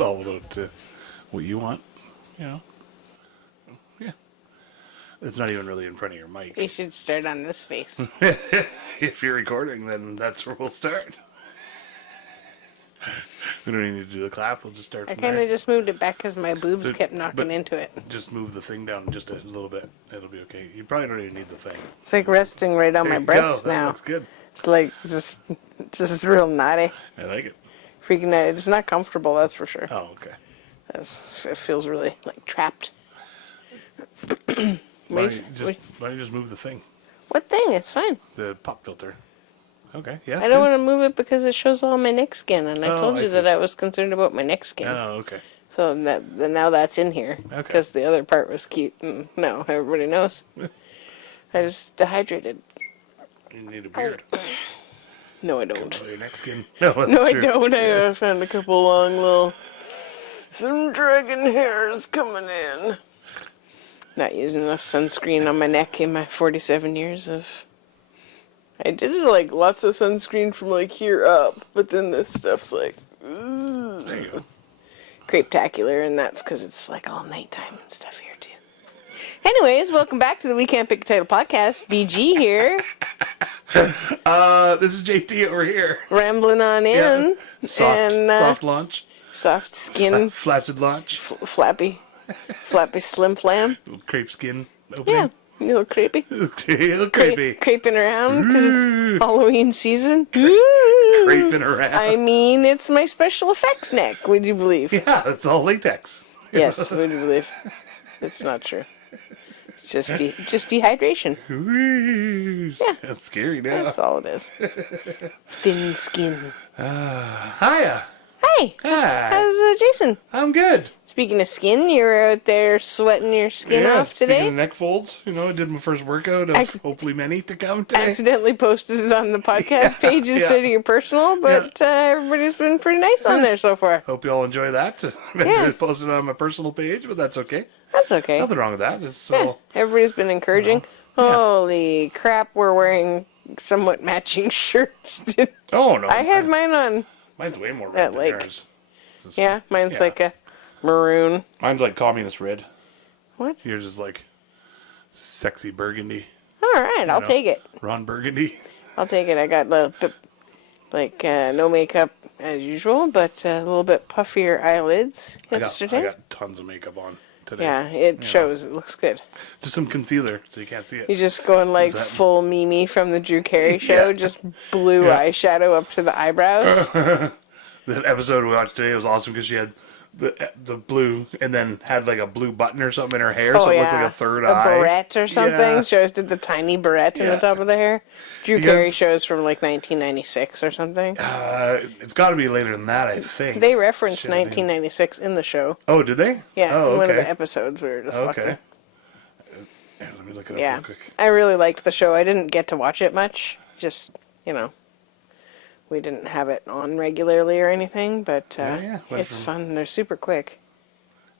It's all about what you want, you know. Yeah. It's not even really in front of your mic. You should start on this face. If you're recording, then that's where we'll start. We don't even need to do the clap. We'll just start I from kind there. of just moved it back because my boobs So- kept knocking but- into it. Just move the thing down just a little bit. It'll be okay. You probably don't even need the thing. It's like resting right on There my you breasts go. That now. looks good. It's like just real naughty. I like it. Freaking naughty. It's not comfortable, that's for sure. Oh, okay. It feels really like trapped. Why What don't you just move the thing? what thing? It's fine. The pop filter. Okay, yeah. I don't want to move it because it shows all my neck skin, and I Oh, told I you see. that I was concerned about my neck skin. Oh, okay. So now that's in here Okay. because the other part was cute. And no, everybody knows. I just dehydrated. You need a beard. No, I don't. Oh, your neck skin. No, that's No, I true. don't. I found a couple long little some dragon hairs coming in. Not using enough sunscreen on my neck in my 47 years of. I did like lots of sunscreen from like here up, but then this stuff's like. There you go. Crepetacular, and that's because it's like all nighttime and stuff here too. Anyways, welcome back to the We Can't Pick a Title podcast. BG here, This is JT over here. rambling on in, Soft launch. soft skin, Flaccid launch. flappy slim flam. Little crepe skin Yeah, opening. a little creepy. Little crepey. Craping around because Ooh. it's Halloween season. Ooh. Creeping around. I mean, it's my special effects neck. Would you believe? Yeah, it's all latex. Yes, would you believe? It's not true. It's just dehydration. Ooh, that's scary now. That's all it is. Thin skin. Hiya. Hey, Hi. how's Jason? I'm good. Speaking of skin, you were out there sweating your skin off Speaking today. of neck folds, I did my first workout of hopefully many to come today. Accidentally posted it on the podcast page instead of your personal, but everybody's been pretty nice on there so far. Hope you all enjoy that. I meant to post it on my personal page, but that's okay. That's okay. Nothing wrong with that. It's Yeah, all everybody's been encouraging. Holy crap, we're wearing somewhat matching shirts. Oh no. I had mine on. Mine's way more That, red than like- yours. This is- Yeah, mine's like a maroon. Mine's like communist red. What? Yours is like sexy burgundy. All right, I'll know. take it. Ron Burgundy. I'll take it. I got a little bit, no makeup as usual, but a little bit puffier eyelids yesterday. I got tons of makeup on today. Yeah, it shows. It looks good. Just some concealer so you can't see it. You're just going like that- full Mimi from the Drew Carey Show, Yeah. just blue eyeshadow up to the eyebrows. That episode we watched today was awesome because she had the blue and then had like a blue button or something in her hair, so it looked like a third eye. barrette or something. Yeah. She always did the tiny barrette in the Yeah. top of the hair. Drew Because- Carey shows from like 1996 or something. It's got to be later than that, I think. They referenced Should've been. 1996 in the show. Oh, did they? Yeah, Oh, in one of okay. the episodes we were just Okay. watching. Yeah, let me look it up Yeah, real quick. I really liked the show. I didn't get to watch it much. Just, we didn't have it on regularly or anything, but yeah. Went it's from- fun. They're super quick.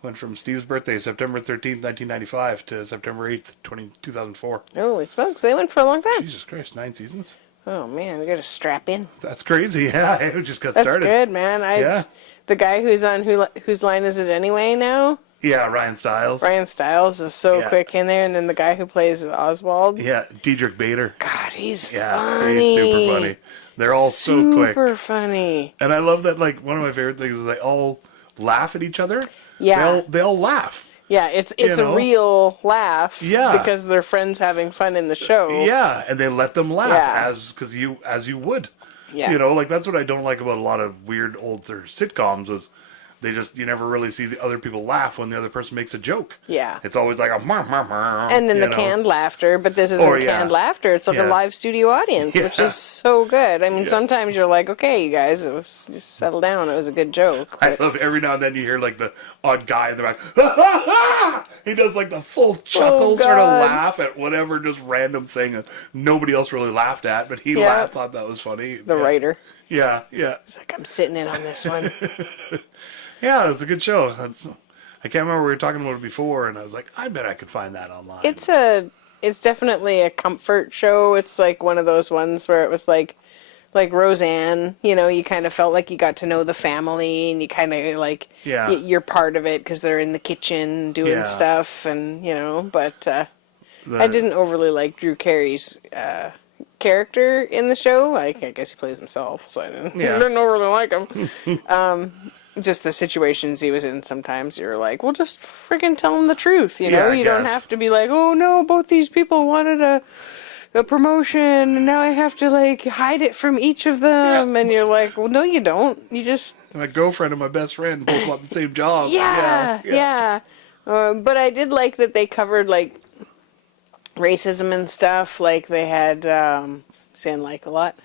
Went from Steve's birthday, September 13th, 1995, to September 8th, 2004. Holy smokes, they went for a long time. Jesus Christ, 9 seasons? Oh man, we got to strap in. That's crazy. Yeah, it just got That's started. good, man. Yeah. The guy who's on Whose Line Is It Anyway now? Yeah, Ryan Stiles. Ryan Stiles is so Yeah. quick in there, and then the guy who plays Oswald. Yeah, Diedrich Bader. God, he's Yeah, funny. he's super funny. They're all so quick. Super funny. And I love that, like, one of my favorite things is they all laugh at each other. Yeah. They all laugh. Yeah, it's You a know? real laugh. Yeah. Because they're friends having fun in the show. Yeah, and they let them laugh Yeah. as you would. Yeah. Like that's what I don't like about a lot of weird older sitcoms is you never really see the other people laugh when the other person makes a joke. Yeah. It's always like a And then the canned laughter, but this isn't Or, yeah. canned laughter. It's like a Yeah. live studio audience, which Yeah. is so good. I mean, Yeah. sometimes you're like, okay, you guys, just settle down. It was a good joke. I But love every now and then you hear like the odd guy in the back. Ha, ha, ha! He does like the full chuckle sort of God. laugh at whatever just random thing that nobody else really laughed at, but he Yeah. laughed, thought that was funny. the yeah. writer, Yeah. he's like, I'm sitting in on this one. Yeah, it was a good show. I can't remember, we were talking about it before, and I was like, I bet I could find that online. It's definitely a comfort show. It's like one of those ones where it was like like Roseanne, you know, you kind of felt like you got to know the family, and you kind of like, you're part of it because they're in the kitchen doing stuff, and you know. But I didn't overly like Drew Carey's character in the show. I guess he plays himself, so I didn't overly like him. Just the situations he was in, sometimes you're like, well, just freaking tell him the truth, you know? You don't have to be like, oh no, both these people wanted a promotion, and now I have to like hide it from each of them, and you're like, well, no, you don't. You just my girlfriend and my best friend both want the same job. But I did like that they covered like racism and stuff. Like they had saying like a lot.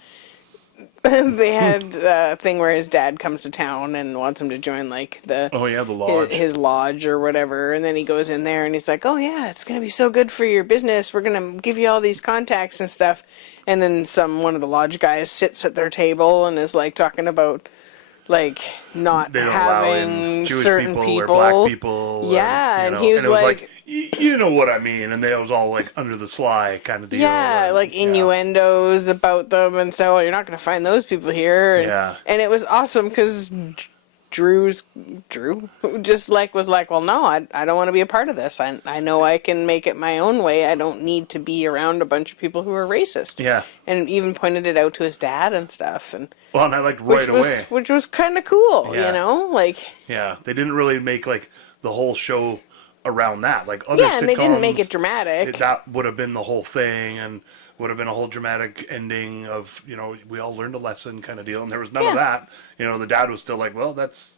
They had a thing where his dad comes to town and wants him to join like the lodge, his lodge or whatever, and then he goes in there and he's like, oh yeah, it's gonna be so good for your business, we're gonna give you all these contacts and stuff, and then one of the lodge guys sits at their table and is like talking about like not they don't allow in having Jewish certain people or black people. Yeah, and he was and it was like you know what I mean, and it was all like under the sly kind of deal. Yeah, like innuendos about them, and so you're not going to find those people here. And, and it was awesome because Drew just like was like, well, no, I don't want to be a part of this. I know I can make it my own way. I don't need to be around a bunch of people who are racist. Yeah, and even pointed it out to his dad and stuff. And well, and I liked right away, which was kind of cool. You know, like they didn't really make like the whole show around that, like other sitcoms, and they didn't make it dramatic. That would have been the whole thing, and would have been a whole dramatic ending of, you know, we all learned a lesson kind of deal, and there was none of that. You know, the dad was still like, well, that's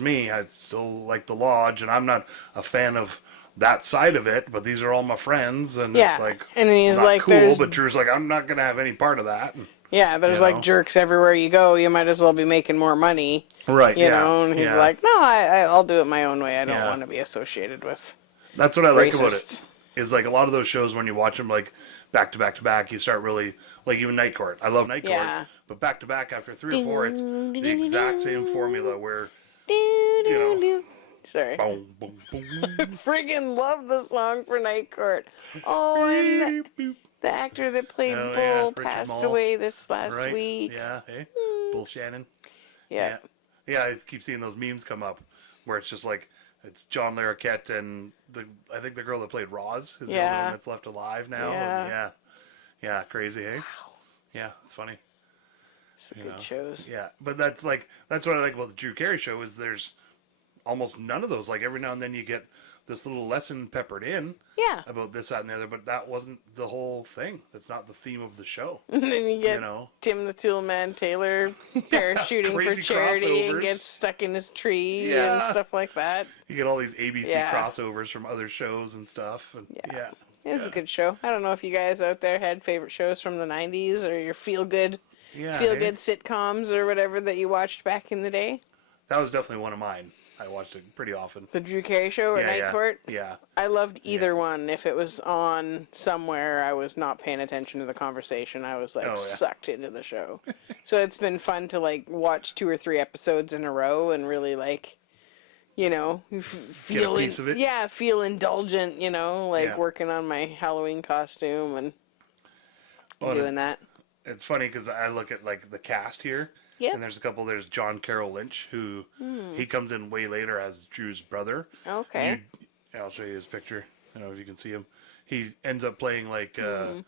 me. I still like the lodge, and I'm not a fan of that side of it, but these are all my friends, and it's like, and he's not like, cool, but Drew's like, I'm not gonna have any part of that. And, there's like jerks everywhere you go. You might as well be making more money, right? You know, and he's like, no, I'll do it my own way. I don't want to be associated with. That's what I like about it. Is like a lot of those shows when you watch them like back to back to back, you start really like even Night Court. I love Night Court, but back to back after 3 or 4, it's the exact same formula where you know. Sorry. Boom, boom, boom. I friggin' love the song for Night Court. Oh, and the actor that played Bull passed away this last week. Yeah, hey, Bull Shannon. Yeah. I keep seeing those memes come up where it's just like it's John Larroquette and I think the girl that played Roz is the only one that's left alive now. Yeah, crazy, hey? Wow. Yeah, it's funny. It's good shows. Yeah, but that's what I like about the Drew Carey Show is there's almost none of those. Like every now and then you get this little lesson peppered in about this, that, and the other, but that wasn't the whole thing. That's not the theme of the show. And then you get Tim the Toolman Taylor parachuting for charity and gets stuck in his tree and stuff like that. You get all these ABC crossovers from other shows and stuff. And it was a good show. I don't know if you guys out there had favorite shows from the 90s or your feel-good sitcoms or whatever that you watched back in the day. That was definitely one of mine. I watched it pretty often. The Drew Carey Show or Night Court? Yeah. I loved either one. If it was on somewhere, I was not paying attention to the conversation. I was like sucked into the show. So it's been fun to like watch 2 or 3 episodes in a row and really like, you know, feel get a piece of it. Yeah, feel indulgent, you know, like working on my Halloween costume and doing that. It's funny because I look at like the cast here. Yeah. And there's John Carroll Lynch, who he comes in way later as Drew's brother. Okay. I'll show you his picture. I don't know if you can see him. He ends up playing like a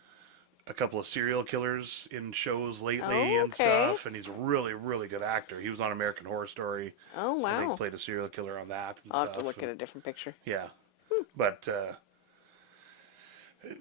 couple of serial killers in shows lately and stuff. And he's a really, really good actor. He was on American Horror Story. Oh, wow. I think played a serial killer on that and I'll stuff. have to look at a different picture. Yeah. But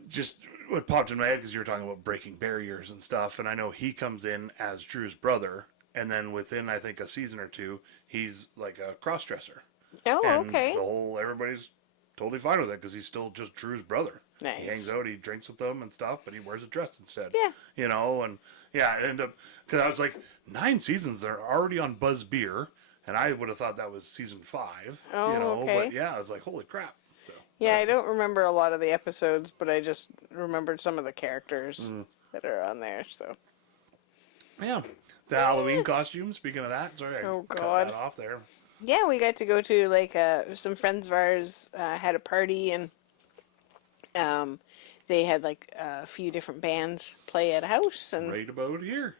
just what popped in my head because you were talking about breaking barriers and stuff. And I know he comes in as Drew's brother. And then within, I think, a season or 2, he's like a cross-dresser. Oh, and okay. Everybody's totally fine with it because he's still just Drew's brother. Nice. He hangs out, he drinks with them and stuff, but he wears a dress instead. Yeah. You know, and it ended up, because I was like, 9 seasons, they're already on Buzz Beer, and I would have thought that was season 5. Oh, you know, okay. But I was like, holy crap. So, yeah, I don't remember a lot of the episodes, but I just remembered some of the characters that are on there, so. Yeah. The Halloween costume, speaking of that. Sorry, I cut that off there. Yeah, we got to go to, like, some friends of ours had a party, and they had, like, a few different bands play at a house. And right about here.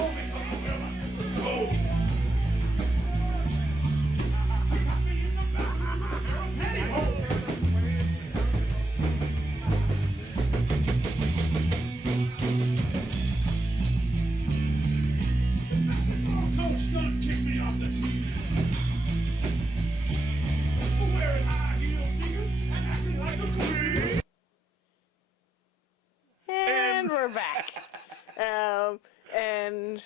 home because I wear my sister's clothes. You got me in the back of my pantyhose. The basketball coach done kicked me off the team for wearing high heel sneakers and acting like a queen. And we're back. And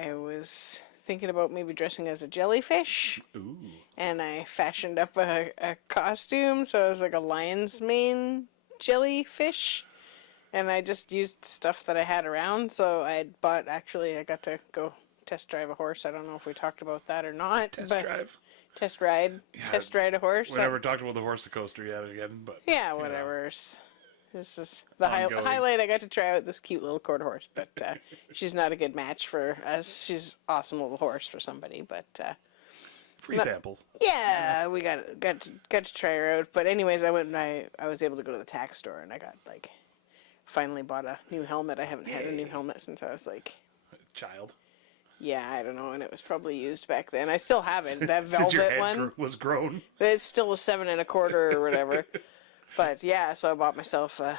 I was thinking about maybe dressing as a jellyfish. Ooh. And I fashioned up a costume, so I was like a lion's mane jellyfish. And I just used stuff that I had around, so I got to go test drive a horse. I don't know if we talked about that or not. Test but drive. Test ride. Yeah. Test ride a horse. We never talked about the horse coaster yet again, but Yeah, whatever. This is the Ongoing. highlight. I got to try out this cute little quarter horse, but she's not a good match for us. She's an awesome little horse for somebody, but free samples. yeah, we got to try her out. But anyways, I went and I was able to go to the tack store, and I got finally bought a new helmet. I haven't had a new helmet since I was Child. yeah, I don't know, and it was probably used back then. I still have it. That Since your velvet head one. was grown. It's still a 7 1/4 or whatever. But yeah, so I bought myself a,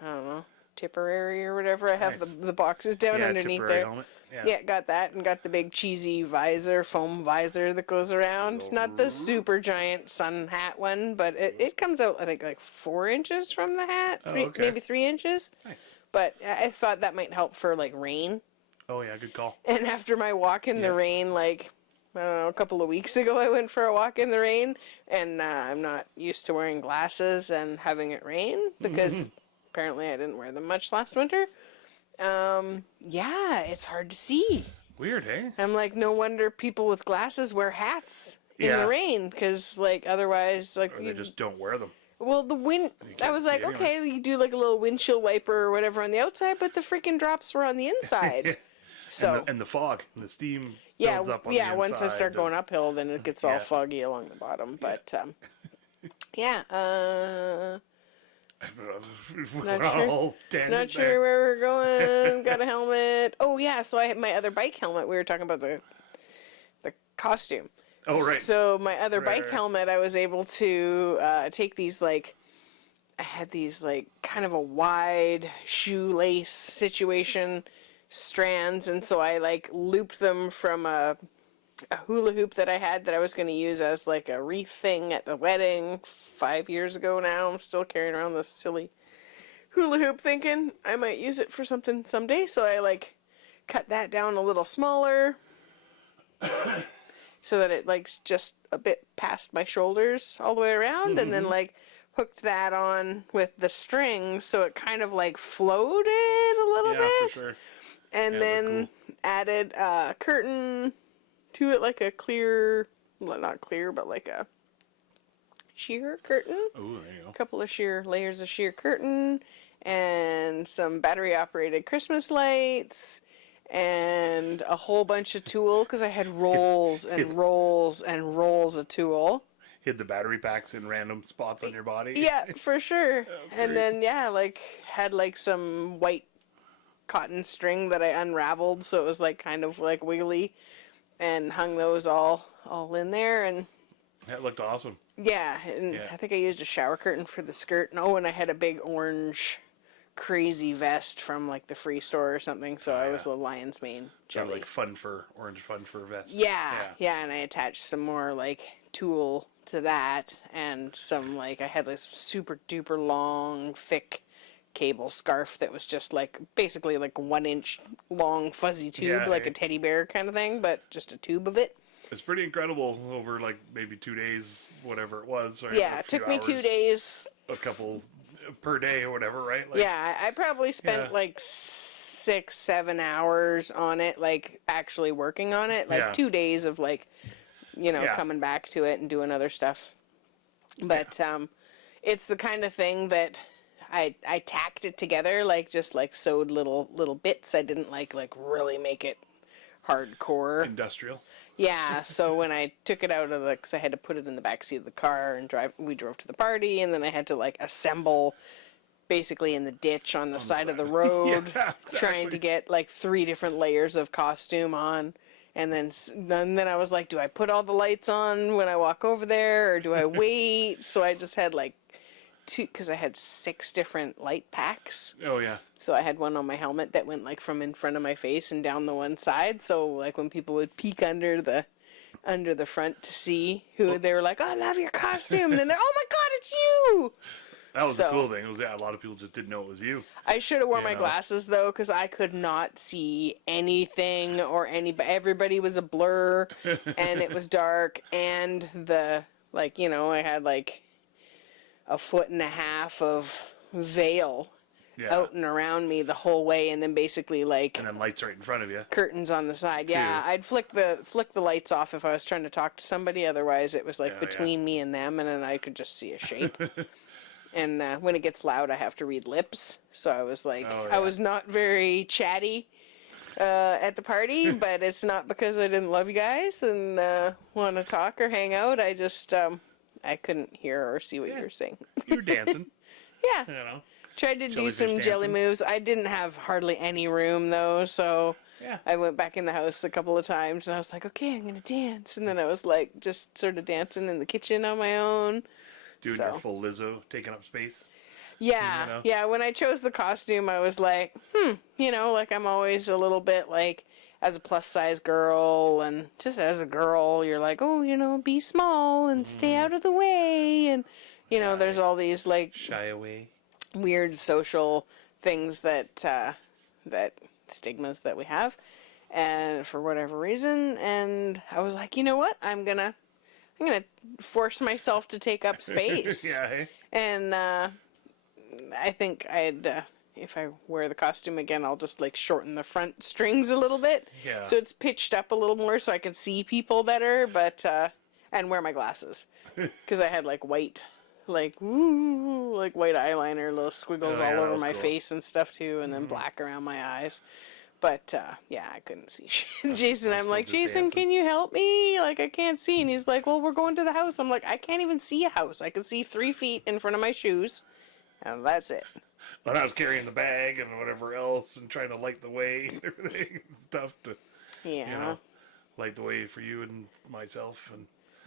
I don't know, Tipperary or whatever. I have Nice. the boxes down underneath Tipperary there. helmet. Yeah, got that, and got the big cheesy visor, foam visor that goes around. Not the super giant sun hat one, but it comes out, I think, 4 inches from the hat, okay. maybe 3 inches. Nice. But I thought that might help for rain. Oh yeah, good call. And after my walk in the rain, I don't know, a couple of weeks ago, I went for a walk in the rain, and I'm not used to wearing glasses and having it rain because apparently I didn't wear them much last winter. Yeah, it's hard to see. Weird, hey? I'm like, no wonder people with glasses wear hats in the rain because, otherwise, Or they just don't wear them. well, the wind. I was see like, it anyway. okay, you do a little windshield wiper or whatever on the outside, but the freaking drops were on the inside. So and the fog and the steam yeah, builds up on the inside. once I start going uphill, then it gets all Yeah. foggy along the bottom. But yeah, We're all tangent not sure there. where we're going. Got a helmet. Oh yeah, so I had my other bike helmet. We were talking about the costume. Oh right. So my other bike right. helmet, I was able to take these I had these kind of a wide shoelace situation strands, and so I looped them from a hula hoop that I had that I was going to use as a wreath thing at the wedding 5 years ago now. I'm still carrying around this silly hula hoop thinking I might use it for something someday. So I cut that down a little smaller so that it just a bit past my shoulders all the way around, and then hooked that on with the strings so it kind of floated a little Yeah, bit. for sure. And Yeah, then added a curtain to it, a clear, well, not clear, but a sheer curtain. Oh, there you go. A couple of layers of sheer curtain, and some battery-operated Christmas lights, and a whole bunch of tool, because I had rolls and rolls and rolls of tool. Hid the battery packs in random spots on your body. Yeah, for sure. great. And then, had some white cotton string that I unraveled, so it was kind of wiggly, and hung those all in there. And That looked awesome. yeah, and Yeah. I think I used a shower curtain for the skirt. And I had a big orange crazy vest from the free store or something, so I was a lion's mane Sort jelly. of orange fun fur vest. Yeah, and I attached some more tool to that, and some I had this super duper long thick cable scarf that was just basically 1 inch long fuzzy tube, Yeah, like hey. a teddy bear kind of thing, but just a tube of it. It's pretty incredible over maybe 2 days, whatever it was. Right? Yeah, A it few took me 2 hours, days. A couple per day or whatever, right? Yeah, I probably spent Yeah. 6-7 hours on it, actually working on it, Yeah. 2 days of Yeah. coming back to it and doing other stuff. But it's the kind of thing that I tacked it together, just sewed little bits. I didn't really make it hardcore. Industrial. Yeah, so when I took it out of because I had to put it in the back seat of the car and we drove to the party, and then I had to assemble basically in the ditch on the side of the road, Yeah, exactly. trying to get like 3 different layers of costume on. And then I was like, do I put all the lights on when I walk over there, or do I wait? So I just had like 2, because I had 6 different light packs. Oh yeah. So I had one on my helmet that went like from in front of my face and down the one side. So like when people would peek under the front to see who, they were like, oh, I love your costume. And then they're, oh my God, it's you. That was the So- cool thing. It was a lot of people just didn't know it was you. I should have worn You my know? glasses though, because I could not see anything or anybody. Everybody was a blur, and it was dark, and I had like a 1.5 foot of veil Yeah. out and around me the whole way, and then basically like And then lights right in front of you. curtains on the side. Yeah, Too. I'd flick the lights off if I was trying to talk to somebody. Otherwise, it was like Yeah, between me and them, and then I could just see a shape. And when it gets loud, I have to read lips. So I was like, Oh, I yeah. was not very chatty at the party, but it's not because I didn't love you guys and want to talk or hang out. I just I couldn't hear or see what you were saying. You were dancing. Yeah. You know. Tried to do Jellyfish some jelly dancing. moves. I didn't have hardly any room though, so Yeah. I went back in the house a couple of times and I was like, okay, I'm gonna dance. And then I was like just sort of dancing in the kitchen on my own. Doing So. your full Lizzo, taking up space. Yeah, You know? yeah. When I chose the costume, I was like, like I'm always a little bit like, as a plus size girl, and just as a girl, you're like, oh, be small and stay out of the way, and there's all these like Shy away. weird social things that stigmas that we have, and for whatever reason, and I was like, you know what, I'm gonna force myself to take up space. Yeah. Hey? And I think if I wear the costume again, I'll just like shorten the front strings a little bit. Yeah. So it's pitched up a little more so I can see people better, but and wear my glasses. Because I had like white white eyeliner, little squiggles Oh, yeah, all that over was my cool. face and stuff too, and then black around my eyes. But I couldn't see shit. Jason, I'm still like, just Jason, dancing. can you help me? Like, I can't see. And he's like, well, we're going to the house. I'm like, I can't even see a house. I can see 3 feet in front of my shoes, and that's it. When I was carrying the bag and whatever else and trying to light the way and everything and stuff to, Yeah. light the way for you and myself. And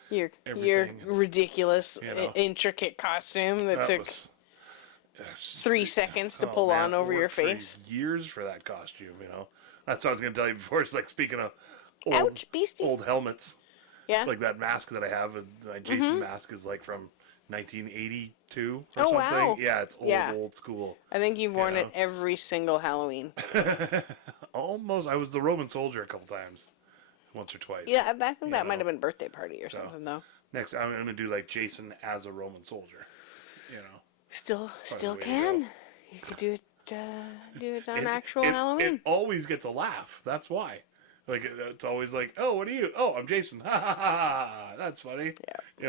Your everything. ridiculous, You know. intricate costume that took was 3 seconds to oh, pull man, on over I your worked for face. years for that costume, That's what I was going to tell you before. It's like speaking of old, Ouch, beastie. old helmets, Yeah. like that mask that I have, my Jason mask is like from 1982 or Oh, something. wow. Yeah, it's old school. I think you've worn you it know. every single Halloween. Almost. I was the Roman soldier a couple times, once or twice. Yeah, I think that know. might have been birthday party or So. something though. Next, I'm going to do like Jason as a Roman soldier. Still the way to can. go. You could do it on It- actual it, Halloween. It always gets a laugh. That's why. Like it's always like, oh, what are you? Oh, I'm Jason. Ha ha ha ha. That's funny. Yeah.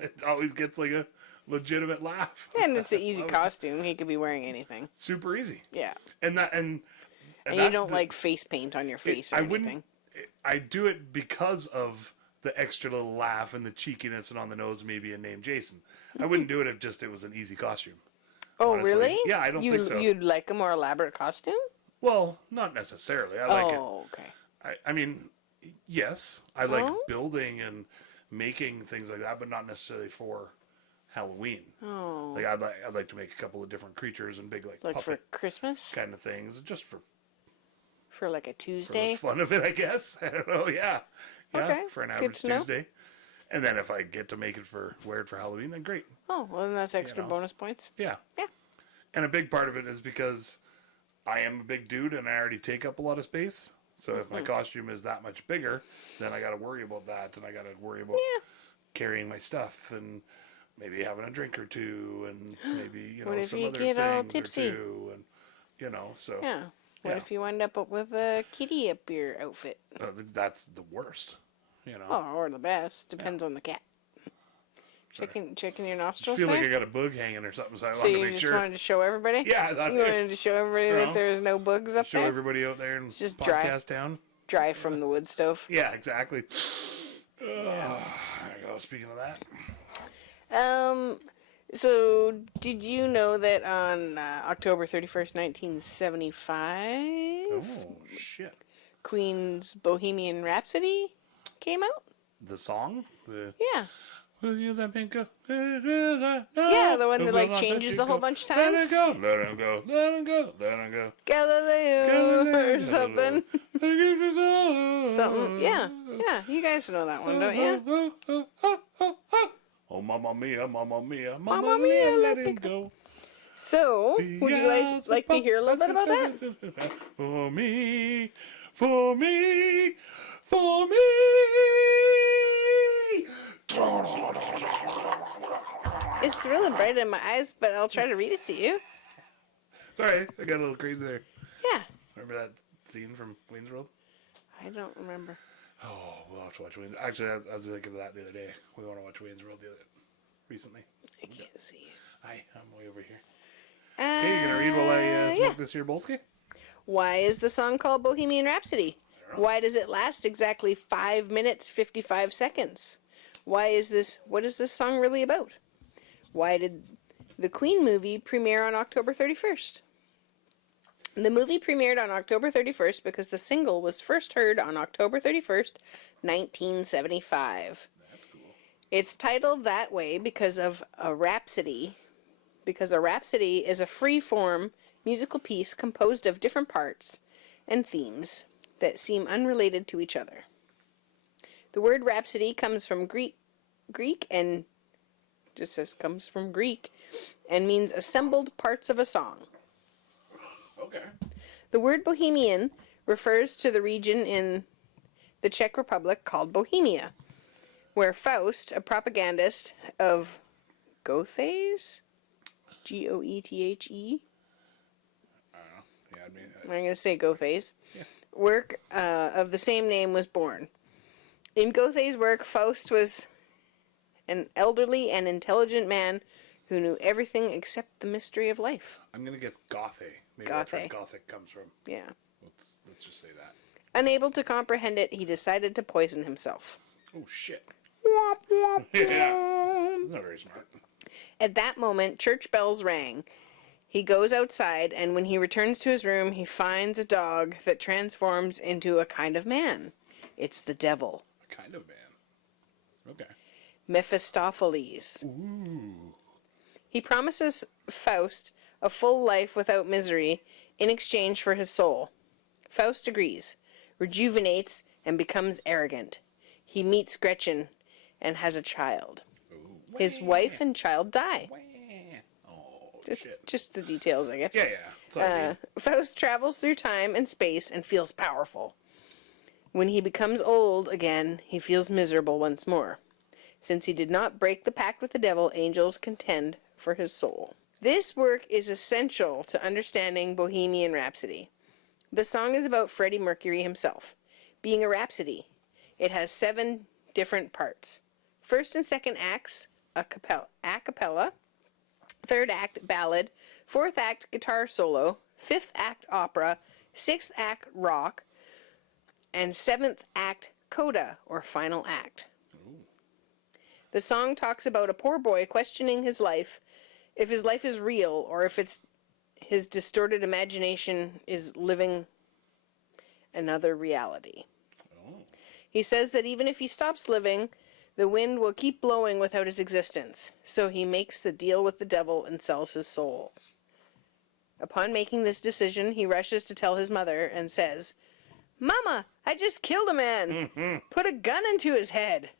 It always gets like a legitimate laugh. And it's an easy Love it. costume. He could be wearing anything. Super easy. Yeah. And And that, you don't like face paint on your face or I anything. wouldn't. I do it because of the extra little laugh and the cheekiness and on the nose, maybe a name Jason. I wouldn't do it if just it was an easy costume. Oh, honestly. really? Yeah, I don't think so. You'd like a more elaborate costume? Well, not necessarily. I like it. Oh, okay. I mean, yes, I like Oh? building and making things like that, but not necessarily for Halloween. Oh. Like I'd like to make a couple of different creatures and big Like puppet for Christmas? kind of things, just for For like a the Tuesday? fun of it, I guess. I don't know. Yeah, Okay, for an good average to know. Tuesday. And then if I get to make it wear it for Halloween, then great. Oh, well, then that's extra know. bonus points. Yeah. Yeah. And a big part of it is because I am a big dude and I already take up a lot of space. So if my Mm-hmm. costume is that much bigger, then I got to worry about that, and I got to worry about carrying my stuff and maybe having a drink or two, and maybe What if some you other get all things tipsy? or two, and so Yeah. What Yeah. if you wind up with a kitty up your outfit? that's the worst. Oh, or the best. Depends on the cat. Checking your I nostrils feel there? like I got a bug hanging or something, so I So wanted to you make just sure. wanted to show everybody? Yeah, I thought You wanted to show everybody You that know, there's no bugs up show there? everybody out there and Just dry. podcast town. Dry from the wood stove. Yeah, exactly. There you go. Speaking of that, So, did you know that on October 31st, 1975, Oh, shit. Queen's Bohemian Rhapsody came out? The song? The Yeah. Will you let me go? Yeah, the one that, like, changes a whole bunch of Let times. it go, let him go, let him go, let him go. Galileo or something. Something. Something. Yeah. Yeah, you guys know that one, don't you? Oh, mamma mia, mamma mia, Mamma mamma mia, mia, let him go. So, would you guys like to hear a little bit about that? For me, for me, for me. It's really bright in my eyes, but I'll try to read it to you. Sorry, I got a little crazy there. Yeah. Remember that scene from Wayne's World? I don't remember. Oh, we'll have to watch Wayne's. Actually, I was thinking of that the other day. We want to watch Wayne's World recently. I can't see it. I'm way over here. Okay, you gonna read while I smoke this here Bolski? Why is the song called Bohemian Rhapsody? Why does it last exactly 5 minutes, 55 seconds? What is this song really about? Why did the Queen movie premiere on October 31st? The movie premiered on October 31st because the single was first heard on October 31st, 1975. That's cool. It's titled that way because of a rhapsody, because a rhapsody is a free-form musical piece composed of different parts and themes that seem unrelated to each other. The word rhapsody comes from Greek and comes from Greek and means assembled parts of a song. Okay. The word Bohemian refers to the region in the Czech Republic called Bohemia, where Faust, a propagandist of Goethes, Goethe, Yeah, I mean, I'm going to say Goethes, Yeah. work of the same name was born. In Goethe's work, Faust was an elderly and intelligent man who knew everything except the mystery of life. I'm gonna guess Gothic. Maybe that's where Gothic. Gothic comes from. Yeah. Let's just say that. Unable to comprehend it, he decided to poison himself. Oh shit. Womp, womp, Yeah. womp. That's not very smart. At that moment, church bells rang. He goes outside, and when he returns to his room, he finds a dog that transforms into a kind of man. It's the devil. A kind of man. Okay. Mephistopheles. Ooh. He promises Faust a full life without misery in exchange for his soul. Faust agrees, rejuvenates, and becomes arrogant. He meets Gretchen and has a child. Ooh. His wife and child die. Oh, Just shit. just the details, I guess. Yeah. That's what I mean. Faust travels through time and space and feels powerful. When he becomes old again, he feels miserable once more. Since he did not break the pact with the devil, angels contend for his soul. This work is essential to understanding Bohemian Rhapsody. The song is about Freddie Mercury himself. Being a rhapsody, it has 7 different parts. First and second acts, a cappella. Third act, ballad. Fourth act, guitar solo. Fifth act, opera. Sixth act, rock. And seventh act, coda, or final act. Ooh. The song talks about a poor boy questioning his life, if his life is real, or if it's his distorted imagination is living another reality. Oh. He says that even if he stops living, the wind will keep blowing without his existence, so he makes the deal with the devil and sells his soul. Upon making this decision, he rushes to tell his mother and says, "Mama, I just killed a man. Put a gun into his head.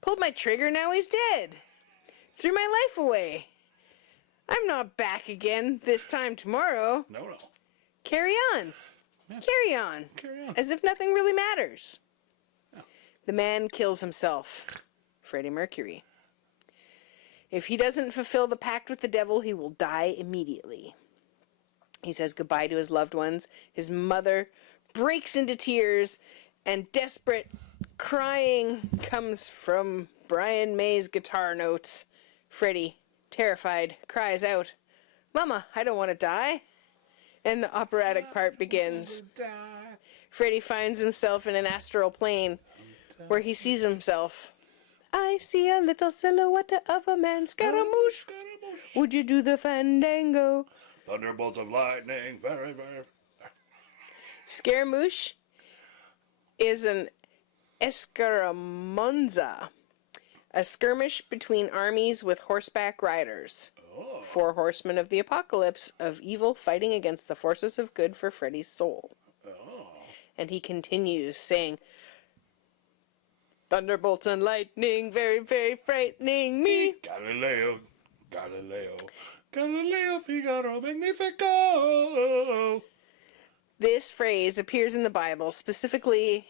Pulled my trigger, now he's dead. Threw my life away. I'm not back again this time tomorrow. No. Carry on. Yeah. Carry on. Carry on. As if nothing really matters." Yeah. The man kills himself. Freddie Mercury. If he doesn't fulfill the pact with the devil, he will die immediately. He says goodbye to his loved ones. His mother breaks into tears, and desperate crying comes from Brian May's guitar notes. Freddie, terrified, cries out, "Mama, I don't want to die." And the operatic part begins. Freddie finds himself in an astral plane where he sees himself. "I see a little silhouette of a man, Scaramouche. Would you do the fandango? Thunderbolts of lightning, very, very. Scaramouche is an escaramuza, a skirmish between armies with horseback riders. Oh. 4 horsemen of the apocalypse of evil fighting against the forces of good for Freddy's soul. Oh. And he continues saying, thunderbolts and lightning, very, very frightening me. Galileo, Galileo, Galileo Figaro Magnifico. This phrase appears in the Bible, specifically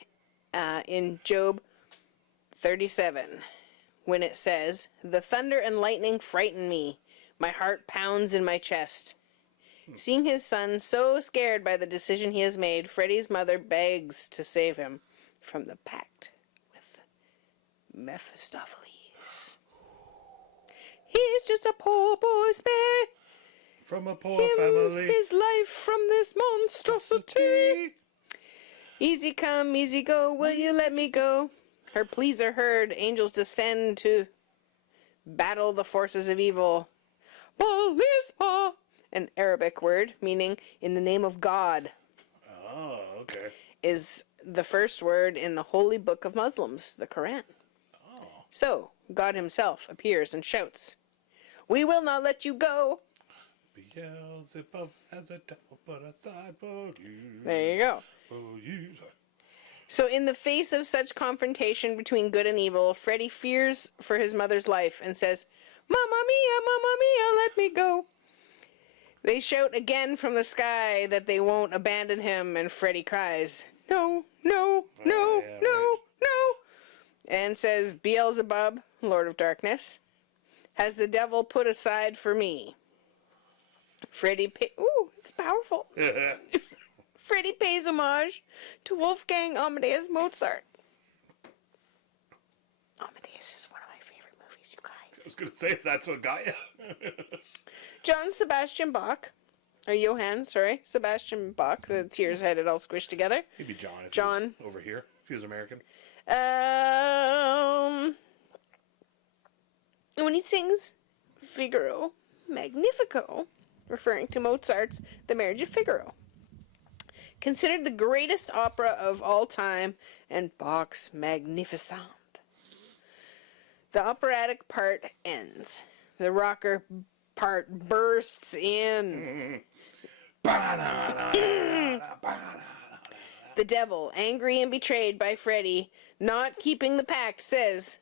in Job 37, when it says, the thunder and lightning frighten me. My heart pounds in my chest. Seeing his son so scared by the decision he has made, Freddy's mother begs to save him from the pact with Mephistopheles. He's just a poor boy spare From a poor him family. his life from this monstrosity. Easy come, easy go, will you let me go? Her pleas are heard, angels descend to battle the forces of evil. Balisma, an Arabic word meaning in the name of God, Oh, okay. is the first word in the holy book of Muslims, the Quran. Oh. So, God himself appears and shouts, we will not let you go. Beelzebub has a devil put aside for you. There you go. For you. So in the face of such confrontation between good and evil, Freddy fears for his mother's life and says, Mamma mia, let me go. They shout again from the sky that they won't abandon him, and Freddy cries, no, no, no, yeah, no, right. no, and says, Beelzebub, Lord of Darkness, has the devil put aside for me. Ooh, it's powerful. Freddy pays homage to Wolfgang Amadeus Mozart. Amadeus is one of my favorite movies, you I guys. was going to say that's what got you. John Sebastian Bach, or Johann, sorry, Sebastian Bach, the tears had it all squished together. Maybe John if John. he was over here, if he was American. When he sings Figaro Magnifico, referring to Mozart's The Marriage of Figaro, considered the greatest opera of all time and Bach's Magnificent. The operatic part ends. The rocker part bursts in. The devil, angry and betrayed by Freddy, not keeping the pact, says,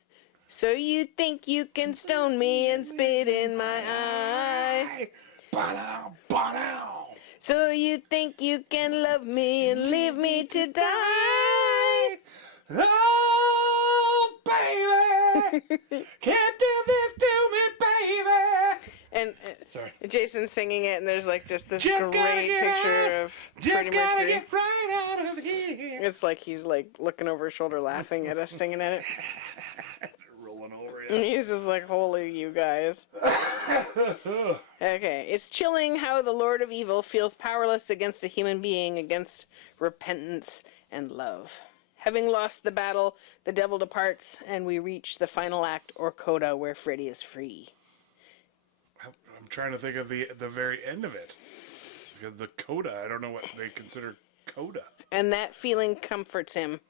so you think you can stone me and spit in my eye? So you think you can love me and leave me to die? Oh, baby! Can't do this to me, baby! And Sorry. Jason's singing it, and there's like just this Just gotta great get picture out. of Just Freddie gotta Mercury. get right out of here. It's like he's like looking over his shoulder laughing at us singing at it. Rolling over And you. he's just like, holy you guys. Okay, it's chilling how the Lord of Evil feels powerless against a human being, against repentance and love. Having lost the battle, the devil departs, and we reach the final act, or coda, where Freddy is free. I'm trying to think of the very end of it. Because the coda, I don't know what they consider coda. And that feeling comforts him.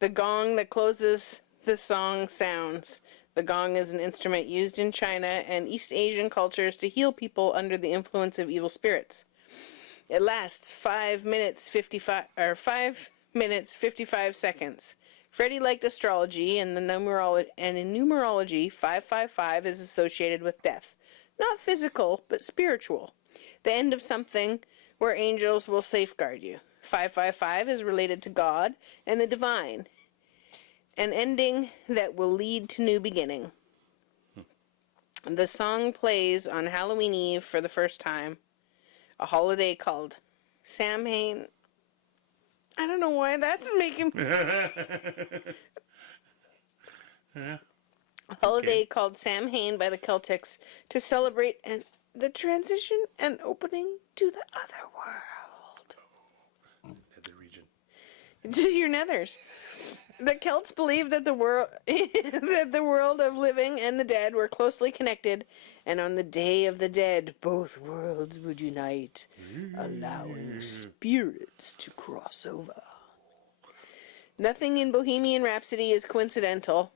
The gong that closes the song sounds. The gong is an instrument used in China and East Asian cultures to heal people under the influence of evil spirits. It lasts 5 minutes 55 seconds. Freddy liked astrology, and in numerology, 555 is associated with death. Not physical, but spiritual. The end of something where angels will safeguard you. 555 is related to God and the divine. An ending that will lead to new beginning. The song plays on Halloween Eve for the first time. A holiday called Samhain. I don't know why that's making... Yeah. A holiday called Samhain by the Celtics to celebrate the transition and opening to the other world. Nether region. To your nethers. The Celts believed that the world of living and the dead were closely connected, And on the Day of the Dead, both worlds would unite, allowing spirits to cross over. Nothing in Bohemian Rhapsody is coincidental.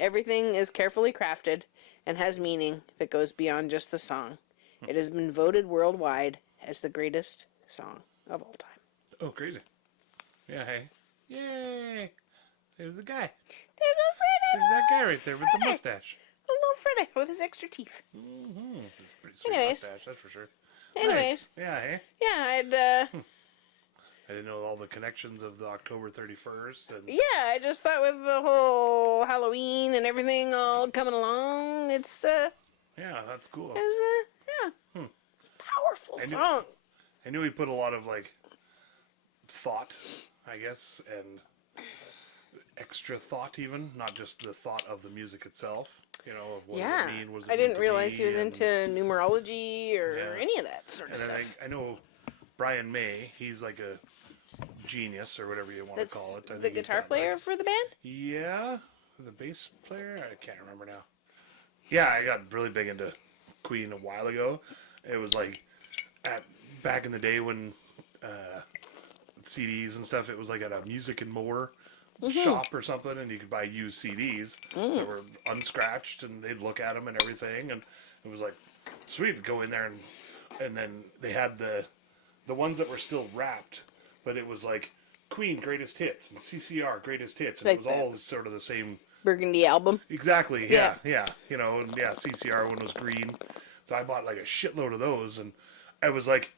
Everything is carefully crafted and has meaning that goes beyond just the song. It has been voted worldwide as the greatest song of all time. Oh, crazy. Yeah, hey. Yay! There's the guy. There's that guy right there with the mustache. Little Freddy with his extra teeth. Mm-hmm. Pretty sweet Anyways. mustache, that's for sure. Anyways. Nice. Yeah, hey. Yeah, I didn't know all the connections of the October 31st. And I just thought with the whole Halloween and everything all coming along, it's, yeah, that's cool. it's a powerful song. I knew he put a lot of, like, thought, I guess, and extra thought even, not just the thought of the music itself, you know, of what does it mean, what does it I mean didn't to realize me, he was and- into numerology or Yeah. any of that sort of And then stuff. I know Brian May, he's like a genius or whatever you want That's to call it. I the think he's guitar got, player like- for the band? Yeah, the bass player? I can't remember now. Yeah, I got really big into Queen a while ago. It was like back in the day when CDs and stuff, it was like at a Music and More shop or something, and you could buy used CDs that were unscratched, and they'd look at them and everything, and it was like sweet to go in there, and then they had the ones that were still wrapped, but it was like Queen Greatest Hits and CCR Greatest Hits, and Like it was all sort of the same. Burgundy album. Exactly, yeah. You know, and yeah, CCR one was green. So I bought like a shitload of those, and I was like,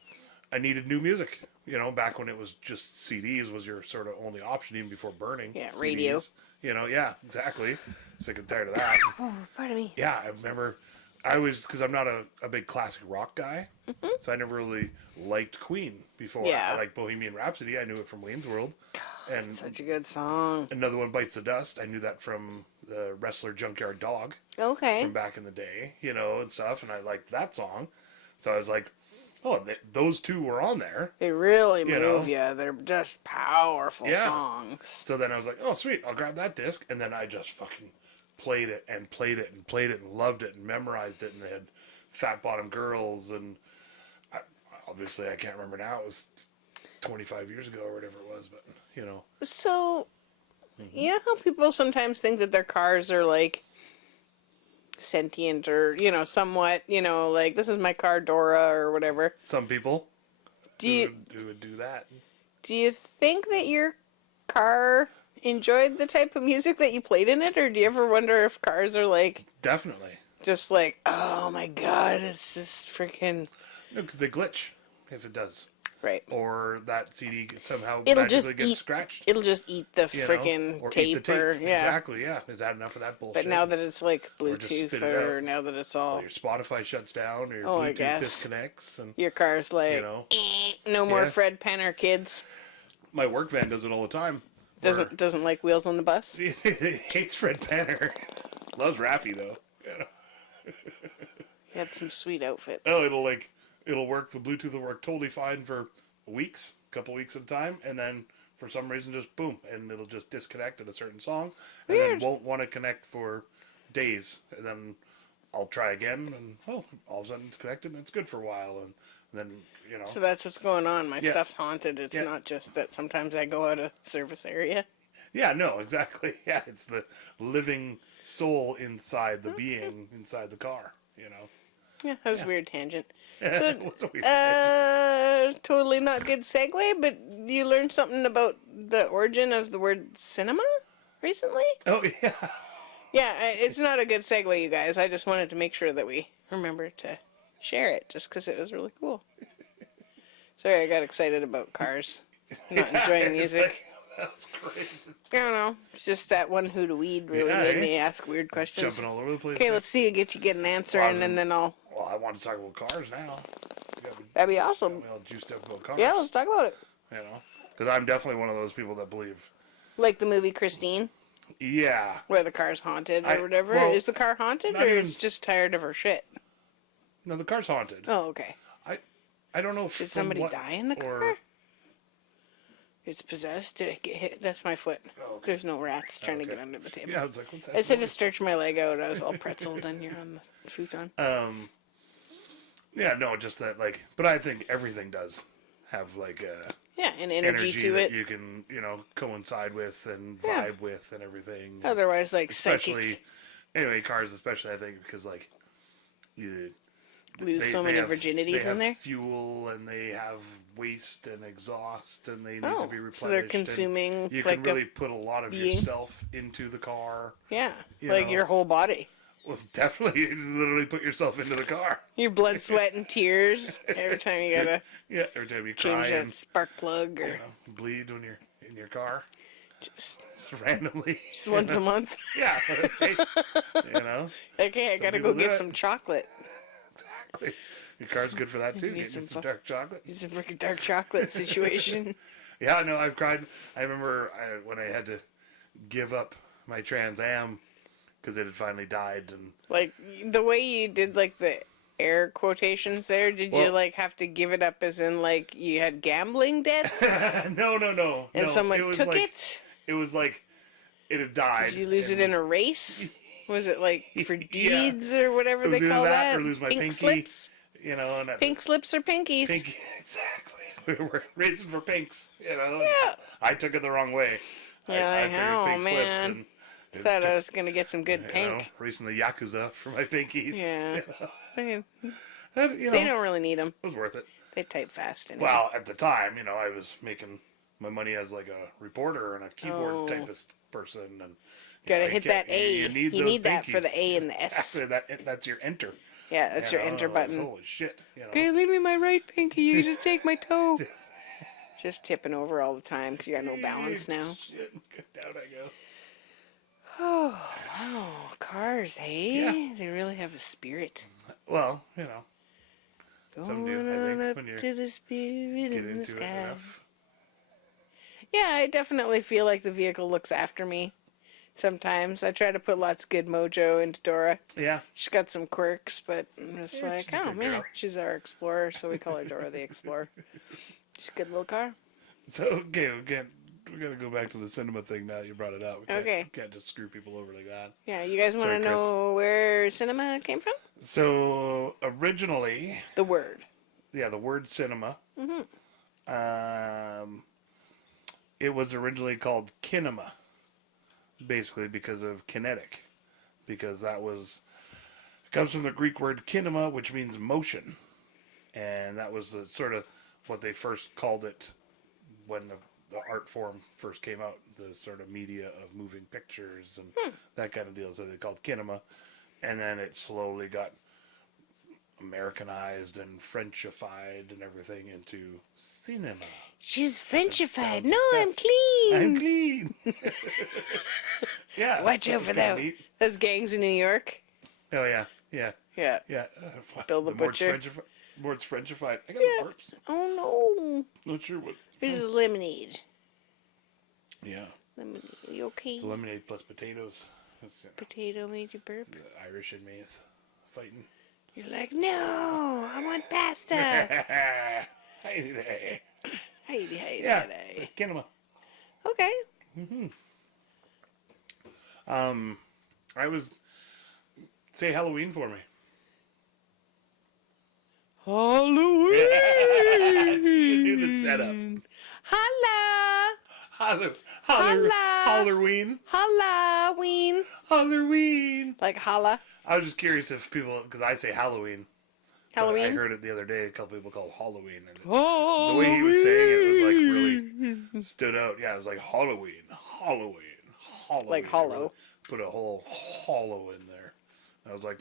I needed new music. You know, back when it was just CDs was your sort of only option, even before burning. Yeah, CDs. radio. You know, yeah, exactly. Sick and tired of that. Oh, pardon me. Yeah, I remember because I'm not a big classic rock guy, so I never really liked Queen before. Yeah. I liked Bohemian Rhapsody. I knew it from Wayne's World. And Such a good song. Another One Bites the Dust. I knew that from the wrestler Junkyard Dog Okay. from back in the day, you know, and stuff. And I liked that song. So I was like, oh, those two were on there. They really You know? move you. They're just powerful Yeah. songs. So then I was like, oh, sweet, I'll grab that disc. And then I just fucking played it and played it and played it and loved it and memorized it. And they had Fat Bottom Girls. And obviously I can't remember now. It was 25 years ago or whatever it was. But, you know. So, you know how people sometimes think that their cars are like sentient or, you know, somewhat, you know, like this is my car, Dora, or whatever. Some people Do who would do that. you think that your car enjoyed the type of music that you played in it, or do you ever wonder if cars are like Definitely. just like, oh my god, it's just freaking No, because they glitch if it does. right? Or that CD somehow It'll magically just gets eat. scratched. It'll just eat the You know? freaking Or tape, eat the tape. or yeah. Exactly, yeah. Is that enough of that bullshit? But now that it's like Or just Bluetooth, spit it or out. now that it's all, your Spotify shuts down, or your Oh, I Bluetooth guess. disconnects, and your car's like, you know, no more Yeah. Fred Penner, kids. my work van does it all the time. Doesn't like Wheels on the Bus. It hates Fred Penner. Loves Raffi though. He had some sweet outfits. Oh, it'll work. The Bluetooth will work totally fine for weeks, a couple weeks at a time, and then for some reason just boom, and it'll just disconnect at a certain song, and Weird. then won't want to connect for days, and then I'll try again, and all of a sudden it's connected, and it's good for a while, and then you know. So that's what's going on. My Yeah. stuff's haunted. It's Yeah. not just that sometimes I go out of service area. Yeah, no, exactly. Yeah, it's the living soul inside the being inside the car. You know. Yeah, that was a weird tangent. So, It was a weird totally not good segue, but you learned something about the origin of the word cinema recently? Oh yeah. Yeah, it's not a good segue, you guys. I just wanted to make sure that we remember to share it, just because it was really cool. Sorry, I got excited about cars. Not enjoying It's music. like, that's great. I don't know. It's just that one hoot of weed really Yeah, made eh? me ask weird questions. Jumping all over the place. Okay, let's see. Get an answer, Well, and then I'll. Well, I want to talk about cars now. That'd be awesome. Well, juiced up about cars. Yeah, let's talk about it. You know, because I'm definitely one of those people that believe. Like the movie Christine, Yeah. where the car's haunted or whatever. well, Is the car haunted, not or even- it's just tired of her shit? No, the car's haunted. Oh, okay. I don't know if Did from somebody what- die in the or- car? It's possessed. Did it get hit? That's my foot. Oh, okay. There's no rats trying to Okay. get under the table. Yeah, I was like, what's that? I said to noise? stretch my leg out. I was all pretzeled in here on the futon. Yeah, no, just that, like, but I think everything does have, like, Yeah, an energy to that it. you can, coincide with and Yeah. vibe with and everything. Otherwise, like Especially, psychic, anyway, cars especially, I think, because, like, you... lose so many have, virginities they have in there. fuel and they have waste and exhaust and they need Oh, to be replenished. so they're and consuming, You like, can really put a lot of being. yourself into the car. Yeah, you like know. your whole body. Well, definitely, you literally put yourself into the car. Your blood, sweat, and tears every time you gotta Yeah, every time you cry change and that spark plug or bleed when you're in your car just randomly. once a month. Yeah, okay. Okay, I gotta go people do get it. some chocolate. Exactly. Your car's good for that too. Need Get you some some dark chocolate. It's a freaking dark chocolate situation. Yeah, no, I've cried. I remember when I had to give up my Trans Am because it had finally died, and Like the way you did like the air quotations there, did you Well- like have to give it up as in like you had gambling debts no, and someone took like, it? It was like it had died. Did you lose it in a race? Was it like for Yeah. deeds or whatever It was they either call that that? or lose my Pink pinky. slips? And Pink slips or pinkies? Pink, exactly. We were racing for pinks, and Yeah. I took it the wrong way. Yeah, I like, figured oh, pink man. slips and Thought I was gonna get some good you pink. know, racing the Yakuza for my pinkies. Yeah. They That, don't really need them. it was worth it. They type fast anyway. Well, at the time, I was making my money as like a reporter and a keyboard Oh. typist person, and Gotta you hit can't- that A. You need, You those need that for the pinkies. A and the S. Exactly, that's your enter. Yeah, that's your enter button. Holy shit! Okay, leave me my right pinky. You just take my toe. Just tipping over all the time because you got no balance now. Shit, down I go. Oh, wow. Cars, hey? Yeah. They really have a spirit. Well, some do. Going I on think up when you to the spirit get in the into it sky. enough. Yeah, I definitely feel like the vehicle looks after me. Sometimes I try to put lots of good mojo into Dora. Yeah. She's got some quirks, but I'm just Yeah, like, she's a oh good man, girl. she's our explorer, so we call her Dora the Explorer. She's a good little car. So okay, we gotta go back to the cinema thing now. You brought it up. Okay. We can't just screw people over like that. Yeah, you guys want Sorry, to know where cinema came from? So originally, The word. yeah, the word cinema. It was originally called kinema, basically because of kinetic, because that was it comes from the Greek word kinema, which means motion, and that was the sort of what they first called it when the art form first came out, the sort of media of moving pictures and that kind of deal. So they called kinema, and then it slowly got Americanized and Frenchified and everything into cinema. She's Frenchified. Sounds No, I'm best. clean. I'm clean. Yeah. Watch that out was for kinda that. neat. Those gangs in New York. Oh yeah, yeah, Yeah. yeah. Bill the Butcher. Word's Frenchified. I got Yeah. the burps. Oh Not sure what. no. There's a lemonade. Yeah, Lemonade. Are you okay? the lemonade plus potatoes. That's, Potato made you burp. the Irish in me is fighting. You're like, no, I want pasta. Hey there. Hey, Yeah, hey. kinema. Okay. I was say Halloween for me. Halloween. You knew the setup. Holla. Holla. Halloween. Halloween. Halloween. Like holla. I was just curious if people, because I say Halloween. But I Halloween. heard it the other day. A couple people called Halloween, and Oh. the way he was saying it was like really stood out. Yeah, it was like Halloween, Halloween, Halloween. Like hollow. Really put a whole hollow in there. I was like,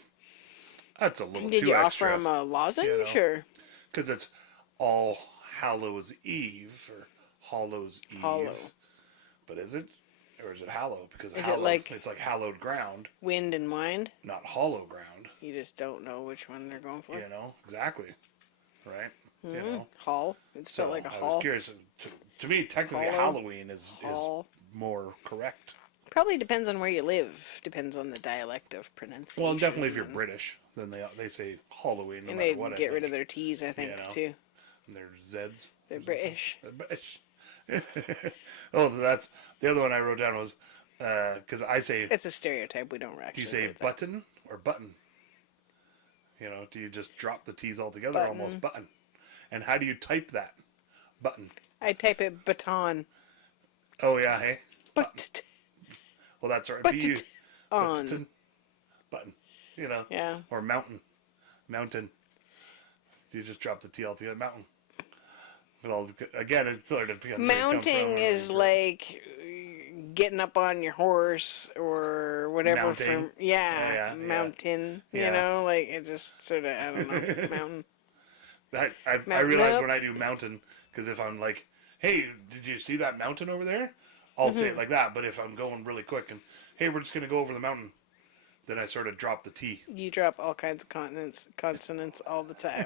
that's a little Did too you extra. offer him a lozenge you know. or Because it's All Hallows Eve or Hallows Eve. Hollow. But is it? Or is it hallow? Because Is it hallowed, like- it's like hallowed ground, wind and wind? not hollow ground. You just don't know which one they're going for. You know, exactly. Right? You know? Hall. It's So spelled like a I hall. was curious. To me, technically, Hollow. Halloween is Hall. more correct. Probably depends on where you live. Depends on the dialect of pronunciation. Well, definitely if you're and- British, then they say Halloween no And matter they what. I get rid think. of their T's, I think, You know. too. And their Zeds. They're British. They're British. Oh, that's the other one I wrote down was because I say, It's a stereotype. We don't actually. do you say do that. button or button? You know, do you just drop the T's altogether? Button. Almost button. And how do you type that? Button. I type it baton. Oh yeah, hey. But Well, that's right. on. Button. Button. You know. Yeah. Or mountain. Mountain. Do you just drop the T altogether? Mountain. But all again, it sort of depends where you come Mounting from, is like getting up on your horse or whatever. Mounting. Yeah. Mountain. Yeah. You know, like it just sort of, I don't know, mountain. I Mountain realize up. when I do mountain, because if I'm like, hey, did you see that mountain over there? I'll say Mm-hmm. it like that. But if I'm going really quick and, hey, we're just going to go over the mountain, then I sort of drop the T. You drop all kinds of consonants all the time.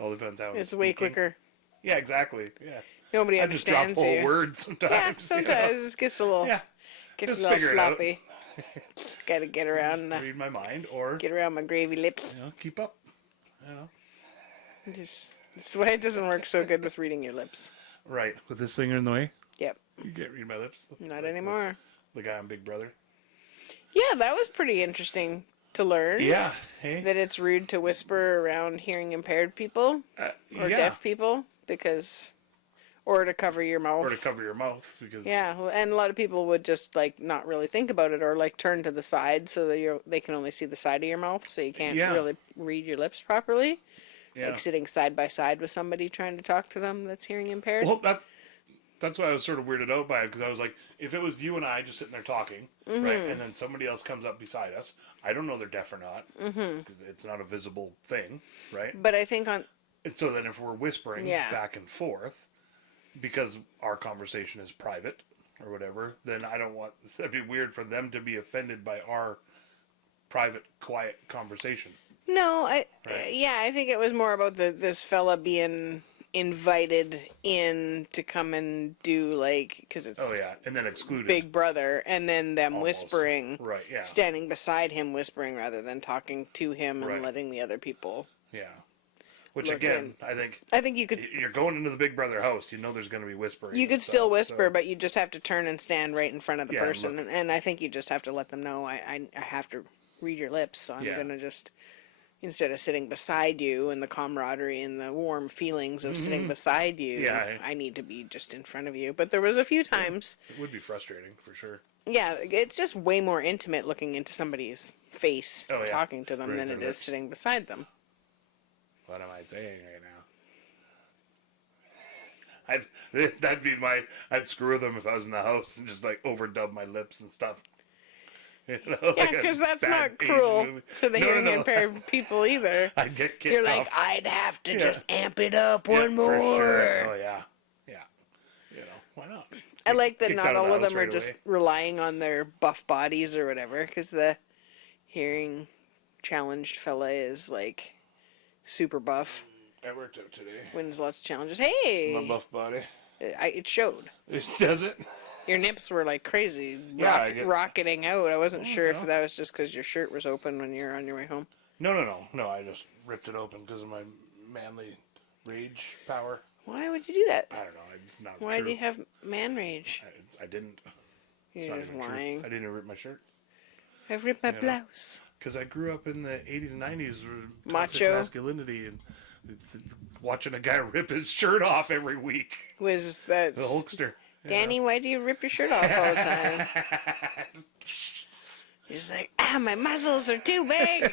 All depends how It's way quicker. Yeah, exactly. Yeah. Nobody I just drop understands whole you. words sometimes. Yeah, you know? sometimes it gets a little, Yeah. gets just a little figure it out. sloppy. Got to get around, Read my mind or, get around my gravy lips. you know, keep up. You know. That's why it doesn't work so good with reading your lips. Right. With this thing in the way, Yep, you can't read my lips. not Like anymore. The guy on Big Brother. Yeah, that was pretty interesting to learn. Yeah. Hey. That it's rude to whisper around hearing impaired people or yeah. deaf people or to cover your mouth. Or to cover your mouth because. Yeah, and a lot of people would just like not really think about it or like turn to the side so that they can only see the side of your mouth, so you can't Yeah. really read your lips properly. Yeah. Like sitting side by side with somebody trying to talk to them that's hearing impaired. Well, that's why I was sort of weirded out by it, because I was like, if it was you and I just sitting there talking, Mm-hmm. right, and then somebody else comes up beside us, I don't know they're deaf or not, because it's not a visible thing, right? But I think And so then if we're whispering Yeah. back and forth, because our conversation is private or whatever, then I don't want, it'd be weird for them to be offended by our private, quiet conversation. no, Right. I think it was more about this fella being invited in to come and do like because it's Oh, yeah, and then excluded. Big Brother, and then them Almost. whispering, Right, yeah. standing beside him whispering rather than talking to him and Right. letting the other people. Yeah. Which, Look again, I think I think you could you're going into the Big Brother house, you know there's going to be whispering. you could and still stuff, whisper, so- but you just have to turn and stand right in front of the Yeah, person, look. and I think you just have to let them know I have to read your lips, so I'm Yeah. gonna just. Instead of sitting beside you and the camaraderie and the warm feelings of sitting beside you, Yeah. I need to be just in front of you. But there was a few times, It would be frustrating, for sure. yeah, it's just way more intimate looking into somebody's face, Oh, yeah. talking to them Right than to it their is lips. sitting beside them. What am I saying right now? I'd screw them if I was in the house and just like overdub my lips and stuff. You know, Yeah, like a because that's bad not Asian cruel movie. to the No, hearing no. impaired people either. I'd get kicked You're like, off. I'd have to Yeah. just amp it up Yeah, one more. for sure. Oh yeah, yeah. You know, why not? I like that Kicked not out of all the of them house are right just away. relying on their buff bodies or whatever, because the hearing challenged fella is like super buff, I worked out today. wins lots of challenges. Hey, My buff body. it showed. Does it? Your nips were like crazy, Yeah, I get- rocketing out. I wasn't sure if no. that was just because your shirt was open when you were on your way home. No. I just ripped it open because of my manly rage power. Why would you do that? I don't know. It's not Why true. do you have man rage? I didn't. It's You're not just even true. lying. I didn't even rip my shirt. I ripped my know. blouse. Because I grew up in the 80s and 90s with toxic Macho. masculinity and watching a guy rip his shirt off every week. Was that The Hulkster. you Danny? know? Why do you rip your shirt off all the time? He's like, my muscles are too big.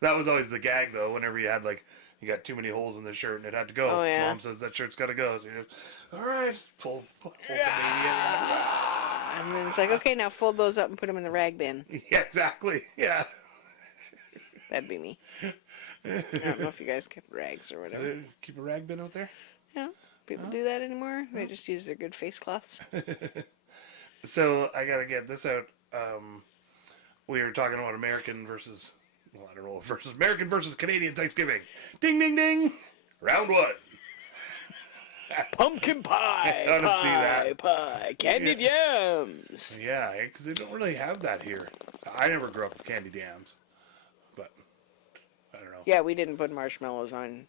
That was always the gag, though, whenever you had, like, you got too many holes in the shirt and it had to go. Oh, yeah. Mom says that shirt's got to go. So you're just, all right, full Hulkamania. And then it's like, okay, now fold those up and put them in the rag bin. Yeah, exactly. Yeah. That'd be me. I don't know if you guys kept rags or whatever. Keep a rag bin out there. Yeah, people do that anymore. They just use their good face cloths. So I got to get this out. We were talking about American versus Canadian Thanksgiving. Ding, ding, ding. Round one. Pumpkin pie, I don't see that. pie, candied yams. Yeah, because they don't really have that here. I never grew up with candied yams, but I don't know. Yeah, we didn't put marshmallows on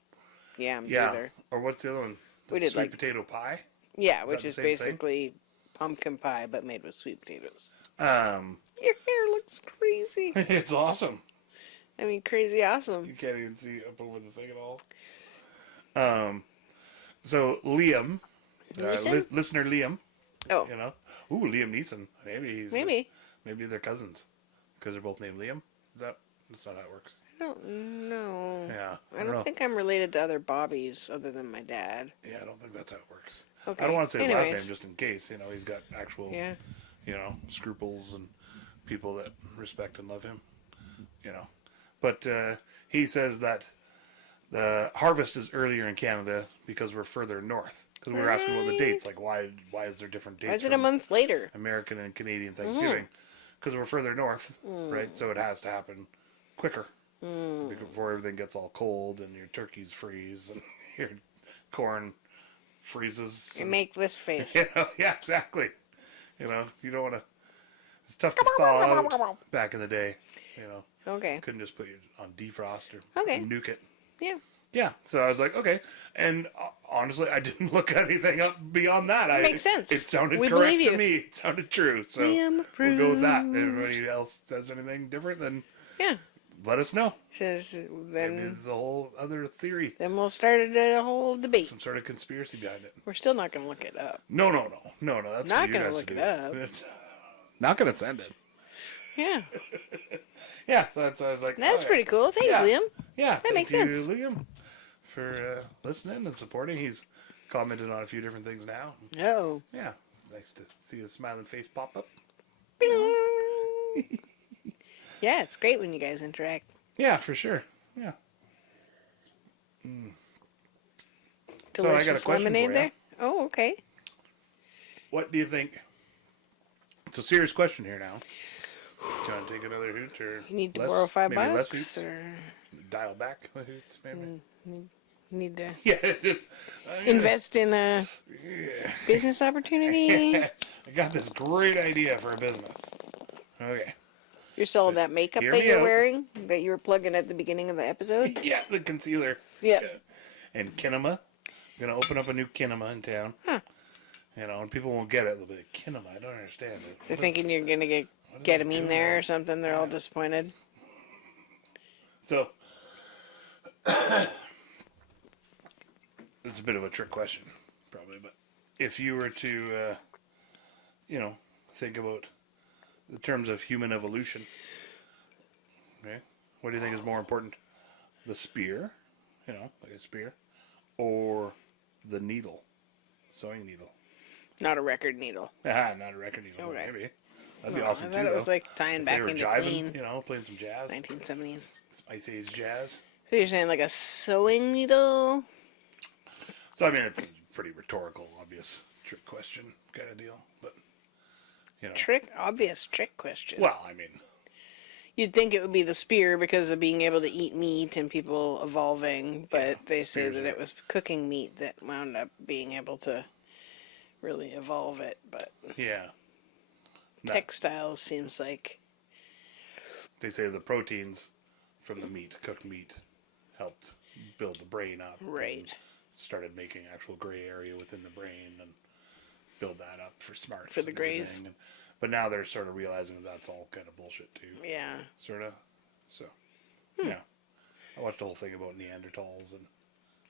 yams Yeah. either. Or what's the other one? The We did, sweet like- potato pie. Yeah, Is which that the is same thing? basically pumpkin pie but made with sweet potatoes. Um, Your hair looks crazy. it's awesome. I mean, crazy awesome. You can't even see up over the thing at all. So Liam, Neeson? listener Liam, Oh, you know, ooh, Liam Neeson. maybe. Maybe they're cousins because they're both named Liam. That's not how it works. I don't know. Yeah, I don't know. think I'm related to other Bobbies other than my dad. Yeah, I don't think that's how it works. Okay. I don't want to say his last Anyways. name just in case. You know, he's got actual, Yeah. you know, scruples and people that respect and love him. You know, but he says that the harvest is earlier in Canada because we're further north. Because we were asking about the dates, like why is there different dates? Why is it a from month later? American and Canadian Thanksgiving? Because we're further north, right? So it has to happen quicker before everything gets all cold and your turkeys freeze and your corn freezes. You and- make this face. You know, yeah, exactly. You know, you don't want to. It's tough to thaw out back in the day. You know, Okay. couldn't just put it on defrost or Okay. nuke it. Yeah. Yeah, so I was like, okay, and honestly, I didn't look anything up beyond that. Makes sense. It sounded We correct believe to you. me. It sounded true. So Liam we'll go with that. approves. Anybody else says anything different, then Yeah. let us know. Says Maybe then it's a whole other theory, we'll start a whole debate. some sort of conspiracy behind it. We're still not going to look it up. No. That's Not for you gonna guys look to it do. Not gonna send it. Yeah. Yeah, so that's. I was like, That's oh, pretty cool. Thanks, Yeah. Liam. Yeah, That makes thank sense. you, Liam, for listening and supporting. He's commented on a few different things now. Oh. Yeah, it's nice to see his smiling face pop up. Yeah, it's great when you guys interact. Yeah, for sure. Yeah. Delicious So I got a question lemonade for you. there. Oh, okay. What do you think? It's a serious question here now. Do you want to take another hoot or You need to less, borrow maybe $5 less hoots? or Dial back the hoots, maybe. need to Yeah, just invest in a Yeah. business opportunity. I got this great idea for a business. Okay. You're selling that makeup hear that me you're out. wearing that you were plugging at the beginning of the episode. Yeah, the concealer. Yeah. And kinema. I'm gonna open up a new kinema in town. Huh. You know, and people won't get it. They'll be like, kinema, I don't understand it. They're thinking you're gonna get does it ketamine do? there or something. They're all disappointed. So, this is a bit of a trick question, probably, but if you were to, think about the terms of human evolution, okay, what do you think is more important? The spear, like a spear, or the needle, sewing needle? Not a record needle. Ah, not a record needle, Okay. maybe. That'd be Oh, awesome, I too, thought it was though. like tying If back they were into jiving, clean. playing some jazz, 1970s. some Ice Age jazz. So you're saying like a sewing needle? So, I mean, it's a pretty rhetorical, obvious trick question kind of deal, but, Obvious trick question. well, I mean, You'd think it would be the spear because of being able to eat meat and people evolving, but Yeah, they say spears that are- it was cooking meat that wound up being able to really evolve it. But yeah. No, textiles seems like they say the proteins from the meat, cooked meat, helped build the brain up. Right. And started making actual gray area within the brain and build that up for smarts. For the and grays. everything. But now they're sort of realizing that that's all kind of bullshit, too. yeah. Sort of. So, yeah. I watched the whole thing about Neanderthals and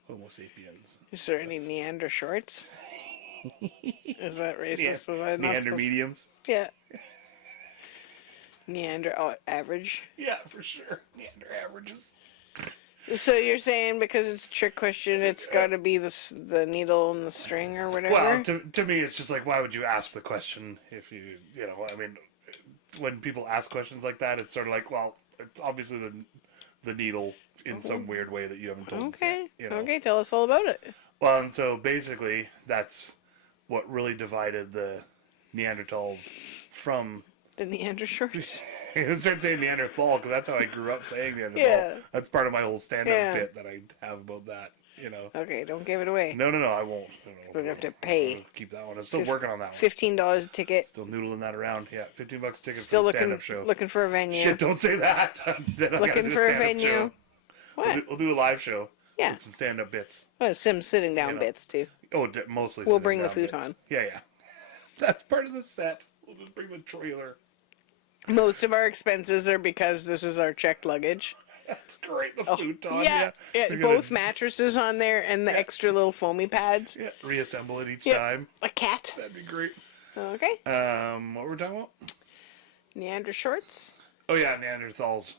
Homo sapiens. Is there any Neander shorts? Is that racist? Was I not Neander supposed- mediums. Yeah. Neander average. Yeah, for sure. Neander averages. So you're saying because it's a trick question, it's got to be the needle and the string or whatever? Well, to me, it's just like, why would you ask the question if I mean, when people ask questions like that, it's sort of like, well, it's obviously the needle in some weird way that you haven't told us Okay. yet, Okay, tell us all about it. Well, and so basically, that's what really divided the Neanderthals from... The Neander shorts. I started saying Neanderthal because that's how I grew up saying Neanderthal. Yeah. That's part of my whole stand-up Yeah. bit that I have about that, Okay, don't give it away. No, I won't. We're gonna have to pay. I'll keep that one. I'm still working on that one. $15 a ticket. Still noodling that around. Yeah, $15 a ticket Still for the looking stand-up show. looking for a venue. Shit, don't say that. Then I gotta Looking do for a stand-up venue. show. What? We'll do a live show. Yeah. With some stand-up bits. Well, some sitting down You know. bits too. Oh, mostly. We'll sitting bring the down bits. futon. Yeah. That's part of the set. We'll just bring the trailer. Most of our expenses are because this is our checked luggage. That's great. The futon. Yeah, We're both gonna, mattresses on there and the extra little foamy pads. Yeah, reassemble it each Yep. time. A cat. That'd be great. Okay. What were we talking about? Neander shorts. Oh yeah, Neanderthals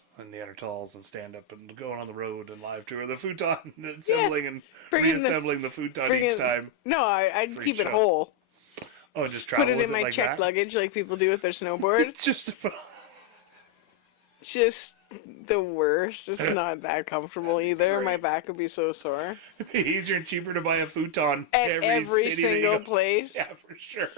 and stand up and going on the road and live tour the futon and assembling and Bringing reassembling the futon each time. No, I'd For keep each it show. whole. Oh, just travel Put it with in my like checked that? luggage like people do with their snowboard. It's just Just the worst. It's not that comfortable either. great. My back would be so sore. it'd be easier and cheaper to buy a futon At every city that you single go- place. Yeah, for sure.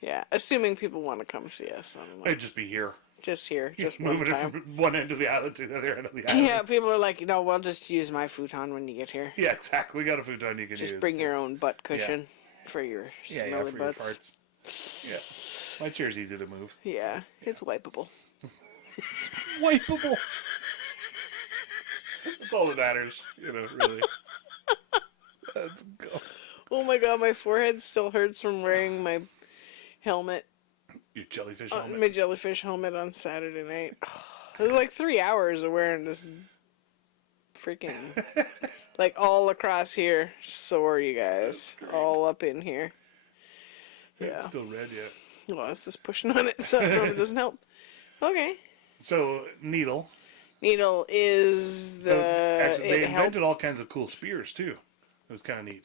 Yeah, assuming people want to come see us. I'm like, I'd just be here. just here, just one Moving it time. from one end of the island to the other end of the island. Yeah, people are like, no, we'll just use my futon when you get here. Yeah, exactly. We got a futon you can use. Just bring your own butt cushion for your Yeah, smelly for butts. your farts. Yeah. My chair's easy to move. Yeah, it's wipeable. Wipeable. That's all that matters, really. Let's go. Oh my god, my forehead still hurts from wearing my helmet, Your jellyfish helmet. my jellyfish helmet on Saturday night. It was like 3 hours of wearing this freaking, like all across here, sore, you guys, all up in here. It's Yeah. still red yet. Well, it's just pushing on it, so it doesn't help. Okay. So, needle. Needle is the. So, actually, they it helped- invented all kinds of cool spears, too. It was kind of neat.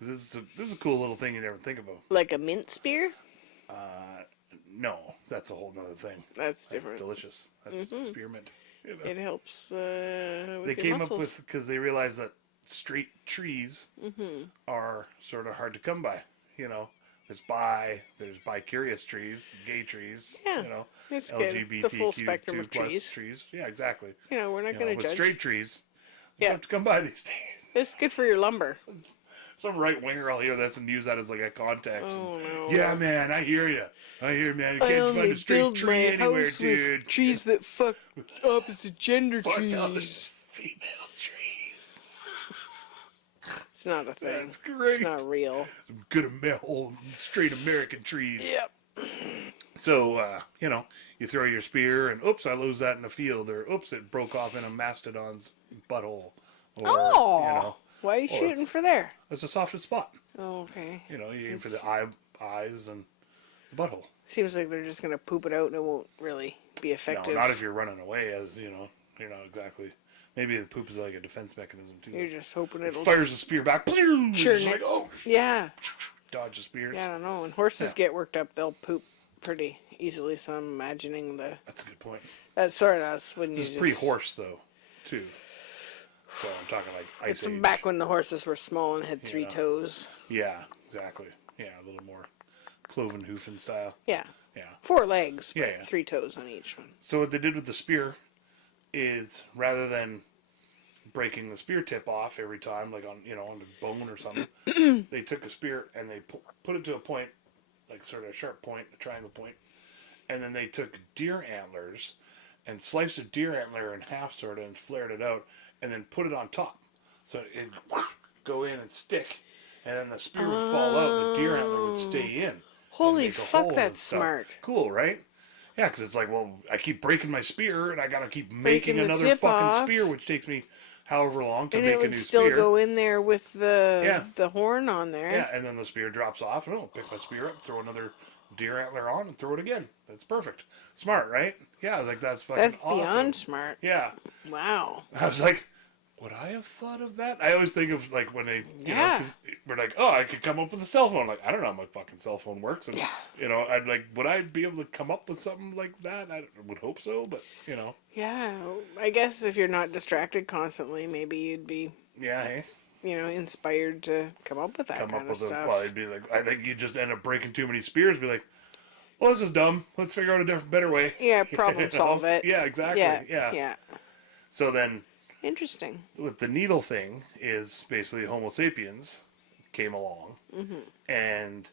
This is a cool little thing you never think about. like a mint spear? No, that's a whole nother thing. That's That's different. delicious. That's spearmint. It helps with They your came muscles. up with, because they realized that straight trees are sort of hard to come by. There's bi-curious trees, gay trees, Yeah, it's good. The full spectrum of LGBTQ+ trees. Yeah, exactly. We're not going to With judge. straight trees, you Yeah. have to come by these days. It's good for your lumber. Some right winger will hear this and use that as like a context. Oh, no. Yeah, man, I hear you. Man. You can't find a straight tree anywhere, dude. trees that fuck opposite gender Fuck all this female trees. It's not a thing. That's great. It's not real. Some good old straight American trees. Yep. So, you throw your spear and oops, I lose that in the field, or oops, it broke off in a mastodon's butthole. Or, Oh, why are you well, shooting it's- for there? It's the softest spot. Oh, okay. You aim for the eyes and the butthole. Seems like they're just going to poop it out and it won't really be effective. No, not if you're running away, as you're not exactly. Maybe the poop is like a defense mechanism too. You're just hoping it'll. Fires the spear back. Churn Churn like, it. oh, Yeah. dodge the spears. Yeah, I don't know. When horses Yeah. get worked up, they'll poop pretty easily. So I'm imagining That's a good point. that's when you This is just, pre-horse though, too. So I'm talking like ice It's age. back when the horses were small and had three Yeah. toes. Yeah, exactly. Yeah, a little more cloven hoofen style. Yeah. Yeah. 4 legs, but Yeah. 3 toes on each one. So what they did with the spear is rather than breaking the spear tip off every time, like on the bone or something, they took a spear and they put it to a point, like sort of a sharp point, a triangle point, and then they took deer antlers and sliced a deer antler in half, sort of, and flared it out, and then put it on top, so it'd go in and stick, and then the spear would fall out, the deer antler would stay in. Holy make a fuck, hole and that's stuff. smart. Cool, right? Yeah, because it's like, well, I keep breaking my spear, and I gotta keep Breaking making the another tip fucking off. spear, which takes me however long to And make it a would new still spear. go in there with Yeah. the horn on there. Yeah, and then the spear drops off, and I'll pick my spear up, throw another deer antler on, and throw it again. That's perfect. Smart, right? Yeah, like that's fucking That's awesome. beyond smart. Yeah. Wow. I was like, would I have thought of that? I always think of like when they, Yeah. 'cause we're like, oh, I could come up with a cell phone. Like, I don't know how my fucking cell phone works. And, I'd like, would I be able to come up with something like that? I would hope so, but, Yeah, I guess if you're not distracted constantly, maybe you'd be, yeah, hey, inspired to come up with that come up kind of with stuff. well, it'd be like, I think you'd just end up breaking too many spears, be like, well, this is dumb. Let's figure out a better way. Yeah, problem solve it. Yeah, exactly. Yeah. So then, Interesting. with the needle thing is basically Homo sapiens came along and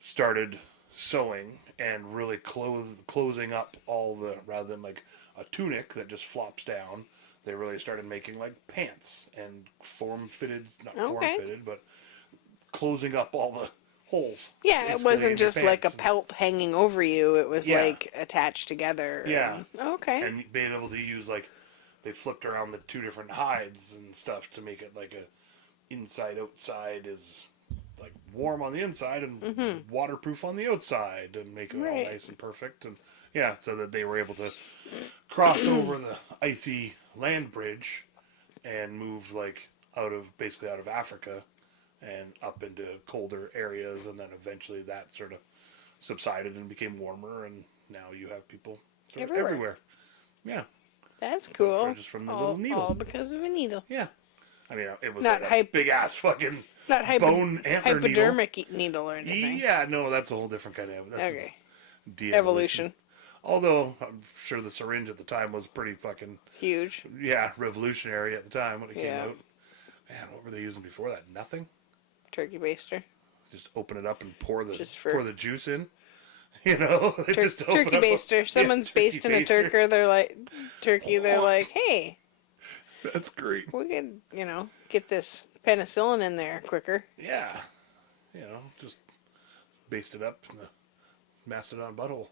started sewing and really closing up all the, rather than like a tunic that just flops down, they really started making like pants and not Okay. form-fitted, but closing up all the holes. Yeah, it basically, in wasn't your just like a pants. pelt hanging over you. It was Yeah. like attached together. Yeah. Okay. And being able to use like they flipped around the two different hides and stuff to make it like a inside outside is like warm on the inside and waterproof on the outside and make it all Right. nice and perfect. And yeah, so that they were able to cross over the icy land bridge and move like basically out of Africa and up into colder areas, and then eventually that sort of subsided and became warmer, and now you have people sort of Everywhere. everywhere. Yeah, That's So cool. just from the little needle. All because of a needle. yeah. I mean, it was Not like a hyp- big ass fucking Not bone antler needle. hypodermic needle or anything. Yeah, no, that's a whole different kind of. That's Okay. de-evolution. Although I'm sure the syringe at the time was pretty fucking Huge. revolutionary at the time when it came Yeah. out. Man, what were they using before that? Nothing. Turkey baster. Just open it up and pour the Just for- pour the juice in. You know, just open Turkey up a- baster. Someone's turkey basting a baster. turkey. They're like, They're like, hey, That's great. we could, get this penicillin in there quicker. Yeah, just baste it up in the Mastodon butthole.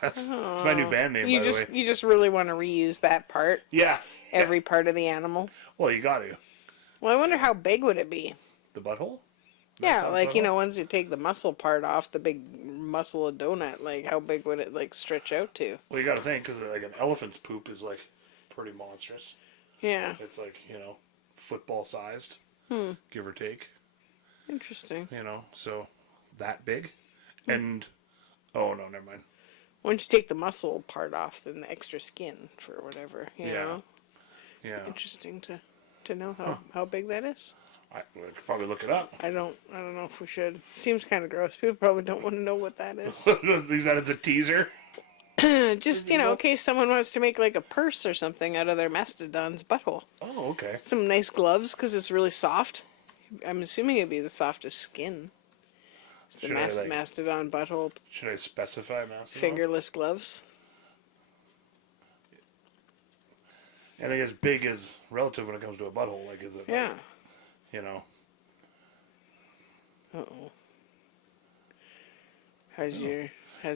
that's my new band name, You by just the way. you just really want to reuse that part, Yeah. every part of the animal. Well, you got to. Well, I wonder how big would it be? The butthole? Yeah, Mastodon like butthole? once you take the muscle part off, the big muscle of donut, like how big would it like stretch out to? Well, you got to think, because like an elephant's poop is like pretty monstrous. Yeah, It's like, football sized, give or take, interesting. so that big. And, oh no, never mind. Once you take the muscle part off, then the extra skin for whatever, you Yeah. know. Yeah. Interesting to know how big that is. I could probably look it up. I don't know if we should. Seems kind of gross. People probably don't want to know what that is. Use that as a teaser. Just in case someone wants to make like a purse or something out of their mastodon's butthole. Oh, okay. Some nice gloves because it's really soft. I'm assuming it'd be the softest skin. It's the Should I, like- mastodon butthole Should I specify Mastodon? fingerless gloves. And I guess big is relative when it comes to a butthole. Like, is it? Yeah. Uh-oh. How's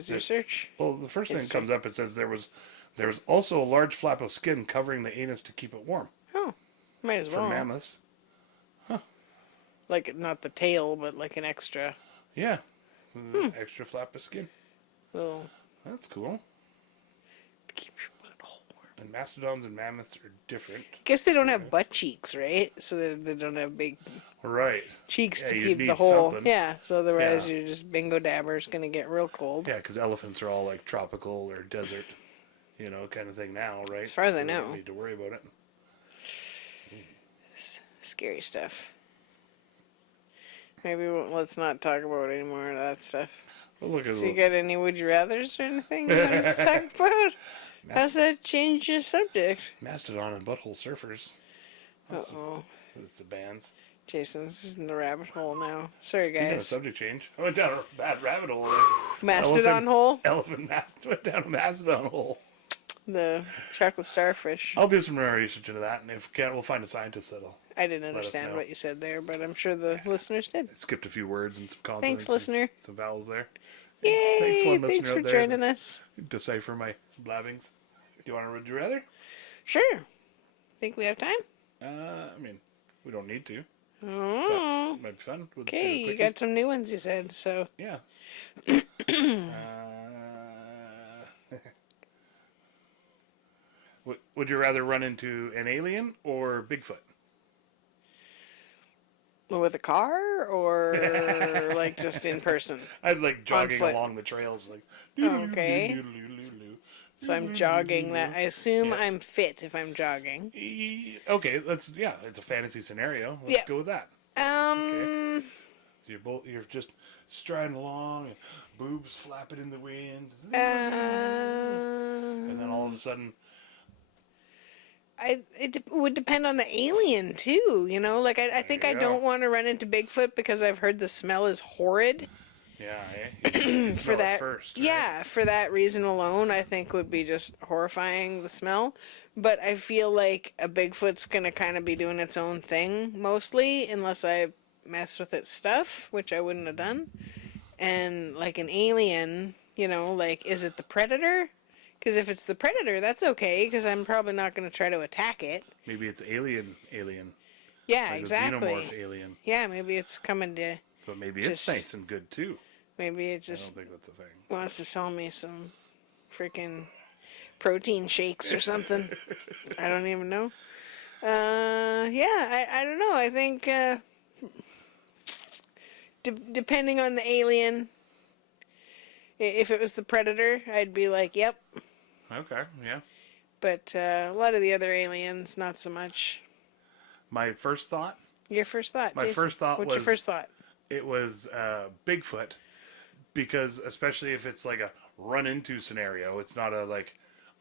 your search? Well, the first thing that History. comes up, it says there was also a large flap of skin covering the anus to keep it warm Oh, might as for well. mammoths. Like not the tail, but like an extra Yeah, extra flap of skin. little That's cool. to keep your butthole warm. And mastodons and mammoths are different. Guess they don't have butt cheeks, right? So they don't have big Right. cheeks Yeah, to you'd keep the need whole. something. Yeah, so otherwise Yeah. you're just bingo dabber's gonna get real cold. Yeah, because elephants are all like tropical or desert, kind of thing now, right? As far as I So they don't know. need to worry about it. Scary stuff. Maybe let's not talk about any more of that stuff. Well, look at So you got any would you rather's or anything you want to talk about? How's that change your subject? Mastodon and butthole surfers. Uh-oh. It's the bands. Jason's in the rabbit hole now. Sorry, Speaking of guys. subject change, I went down a bad rabbit hole. There. Mastodon hole? Went down a mastodon hole. The chocolate starfish. I'll do some more research into that, and if we can't, we'll find a scientist that'll. I didn't us understand know. what you said there, but I'm sure the listeners did. Skipped a few words and some consonants. Thanks, and listener. Some vowels there. Yay! Thanks, one Thanks listener for out there joining that- us. Decipher my blabbings. Do you want to would you rather? Sure. Think we have time? I mean, we don't need to. Oh. Might be fun. We'll do Okay, a you quickie. got some new ones, you said, so. Yeah. Would you rather run into an alien or Bigfoot? With a car or like just in person? I'd like jogging foot. along the trails, like. Okay. So I'm jogging that. I assume Yeah. I'm fit if I'm jogging. Okay, it's a fantasy scenario. Let's Yeah. go with that. Um, So you're just striding along, and boobs flapping in the wind, Uh, and then all of a sudden, it would depend on the alien too, like I think I you don't go. want to run into Bigfoot because I've heard the smell is horrid. you just For smell it that, first. Right? yeah, for that reason alone, I think would be just horrifying, the smell. But I feel like a Bigfoot's gonna kind of be doing its own thing mostly, unless I mess with its stuff, which I wouldn't have done. And like an alien, like, is it the predator? Because if it's the predator, that's okay, because I'm probably not going to try to attack it. Maybe it's alien. Yeah, Like exactly. a xenomorph alien. Yeah, maybe it's coming to... But maybe it's nice and good, too. Maybe it I just don't think that's a thing. wants to sell me some freaking protein shakes or something. I don't even know. Yeah, I don't know. I think depending on the alien, if it was the predator, I'd be like, yep. Okay, yeah. But a lot of the other aliens, not so much. My first thought? Your first thought? My Jason? first thought What's was... your first thought? It was Bigfoot. Because especially if it's like a run-into scenario, it's not a like...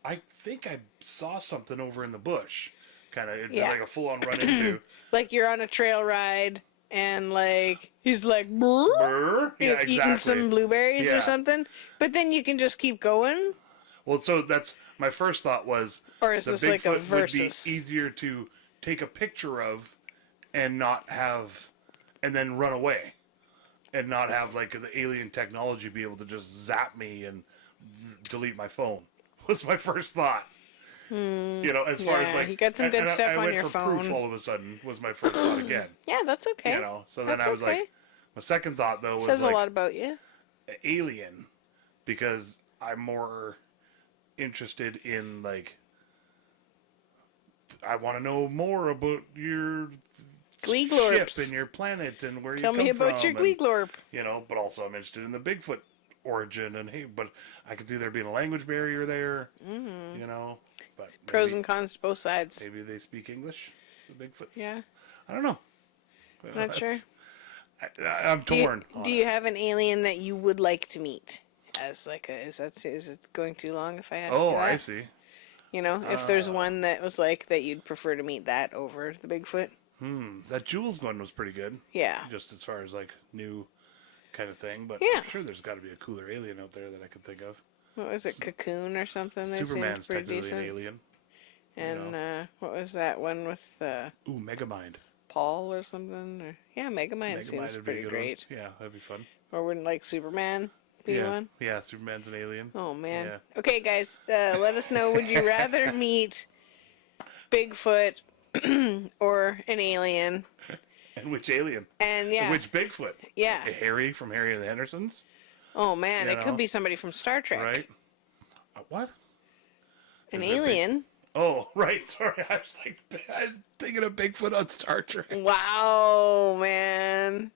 I think I saw something over in the bush. Kind of, it'd be like a full-on run-into. Like you're on a trail ride... And, like, he's like, brr, yeah, exactly. Eating some blueberries or something. But then you can just keep going. Well, so that's my first thought was, or is the this Bigfoot like a versus? would be easier to take a picture of and not have, and then run away. And not have, like, the alien technology be able to just zap me and delete my phone. Was my first thought. As far as like... You got some good stuff I on went your for phone. proof all of a sudden, was my first thought again. Yeah, that's okay. So then I was like... My second thought, though, was Says like... a lot about you. Alien. Because I'm more interested in, like... I want to know more about your... Gleeglorps. ship and your planet and where Tell you come me from. about your Gleeglorp. But also I'm interested in the Bigfoot origin and but I could see there being a language barrier there. But Pros and cons to both sides. Maybe they speak English, the Bigfoots. Yeah. I don't know. Not sure. I'm torn. Do you have an alien that you would like to meet? As like is it going too long if I ask you that? I see. If there's one that was like that you'd prefer to meet that over the Bigfoot. That Jules one was pretty good. Yeah. Just as far as like new kind of thing, but Yeah. I'm sure there's got to be a cooler alien out there that I could think of. What was it, Cocoon or something? They Superman's seemed pretty technically decent. an alien. And what was that one with Megamind. Paul or something? Megamind seems would be a pretty good great. one. Yeah, that'd be fun. Or wouldn't like Superman be one? Yeah, Superman's an alien. Oh man. Yeah. Okay, guys, let us know. Would you rather meet Bigfoot or an alien? And which alien? And And which Bigfoot? Yeah. Harry from Harry and the Hendersons? Oh man, You it could know? be somebody from Star Trek. Right? What? An Is it alien. Oh, right. Sorry, I was thinking of Bigfoot on Star Trek. Wow, man.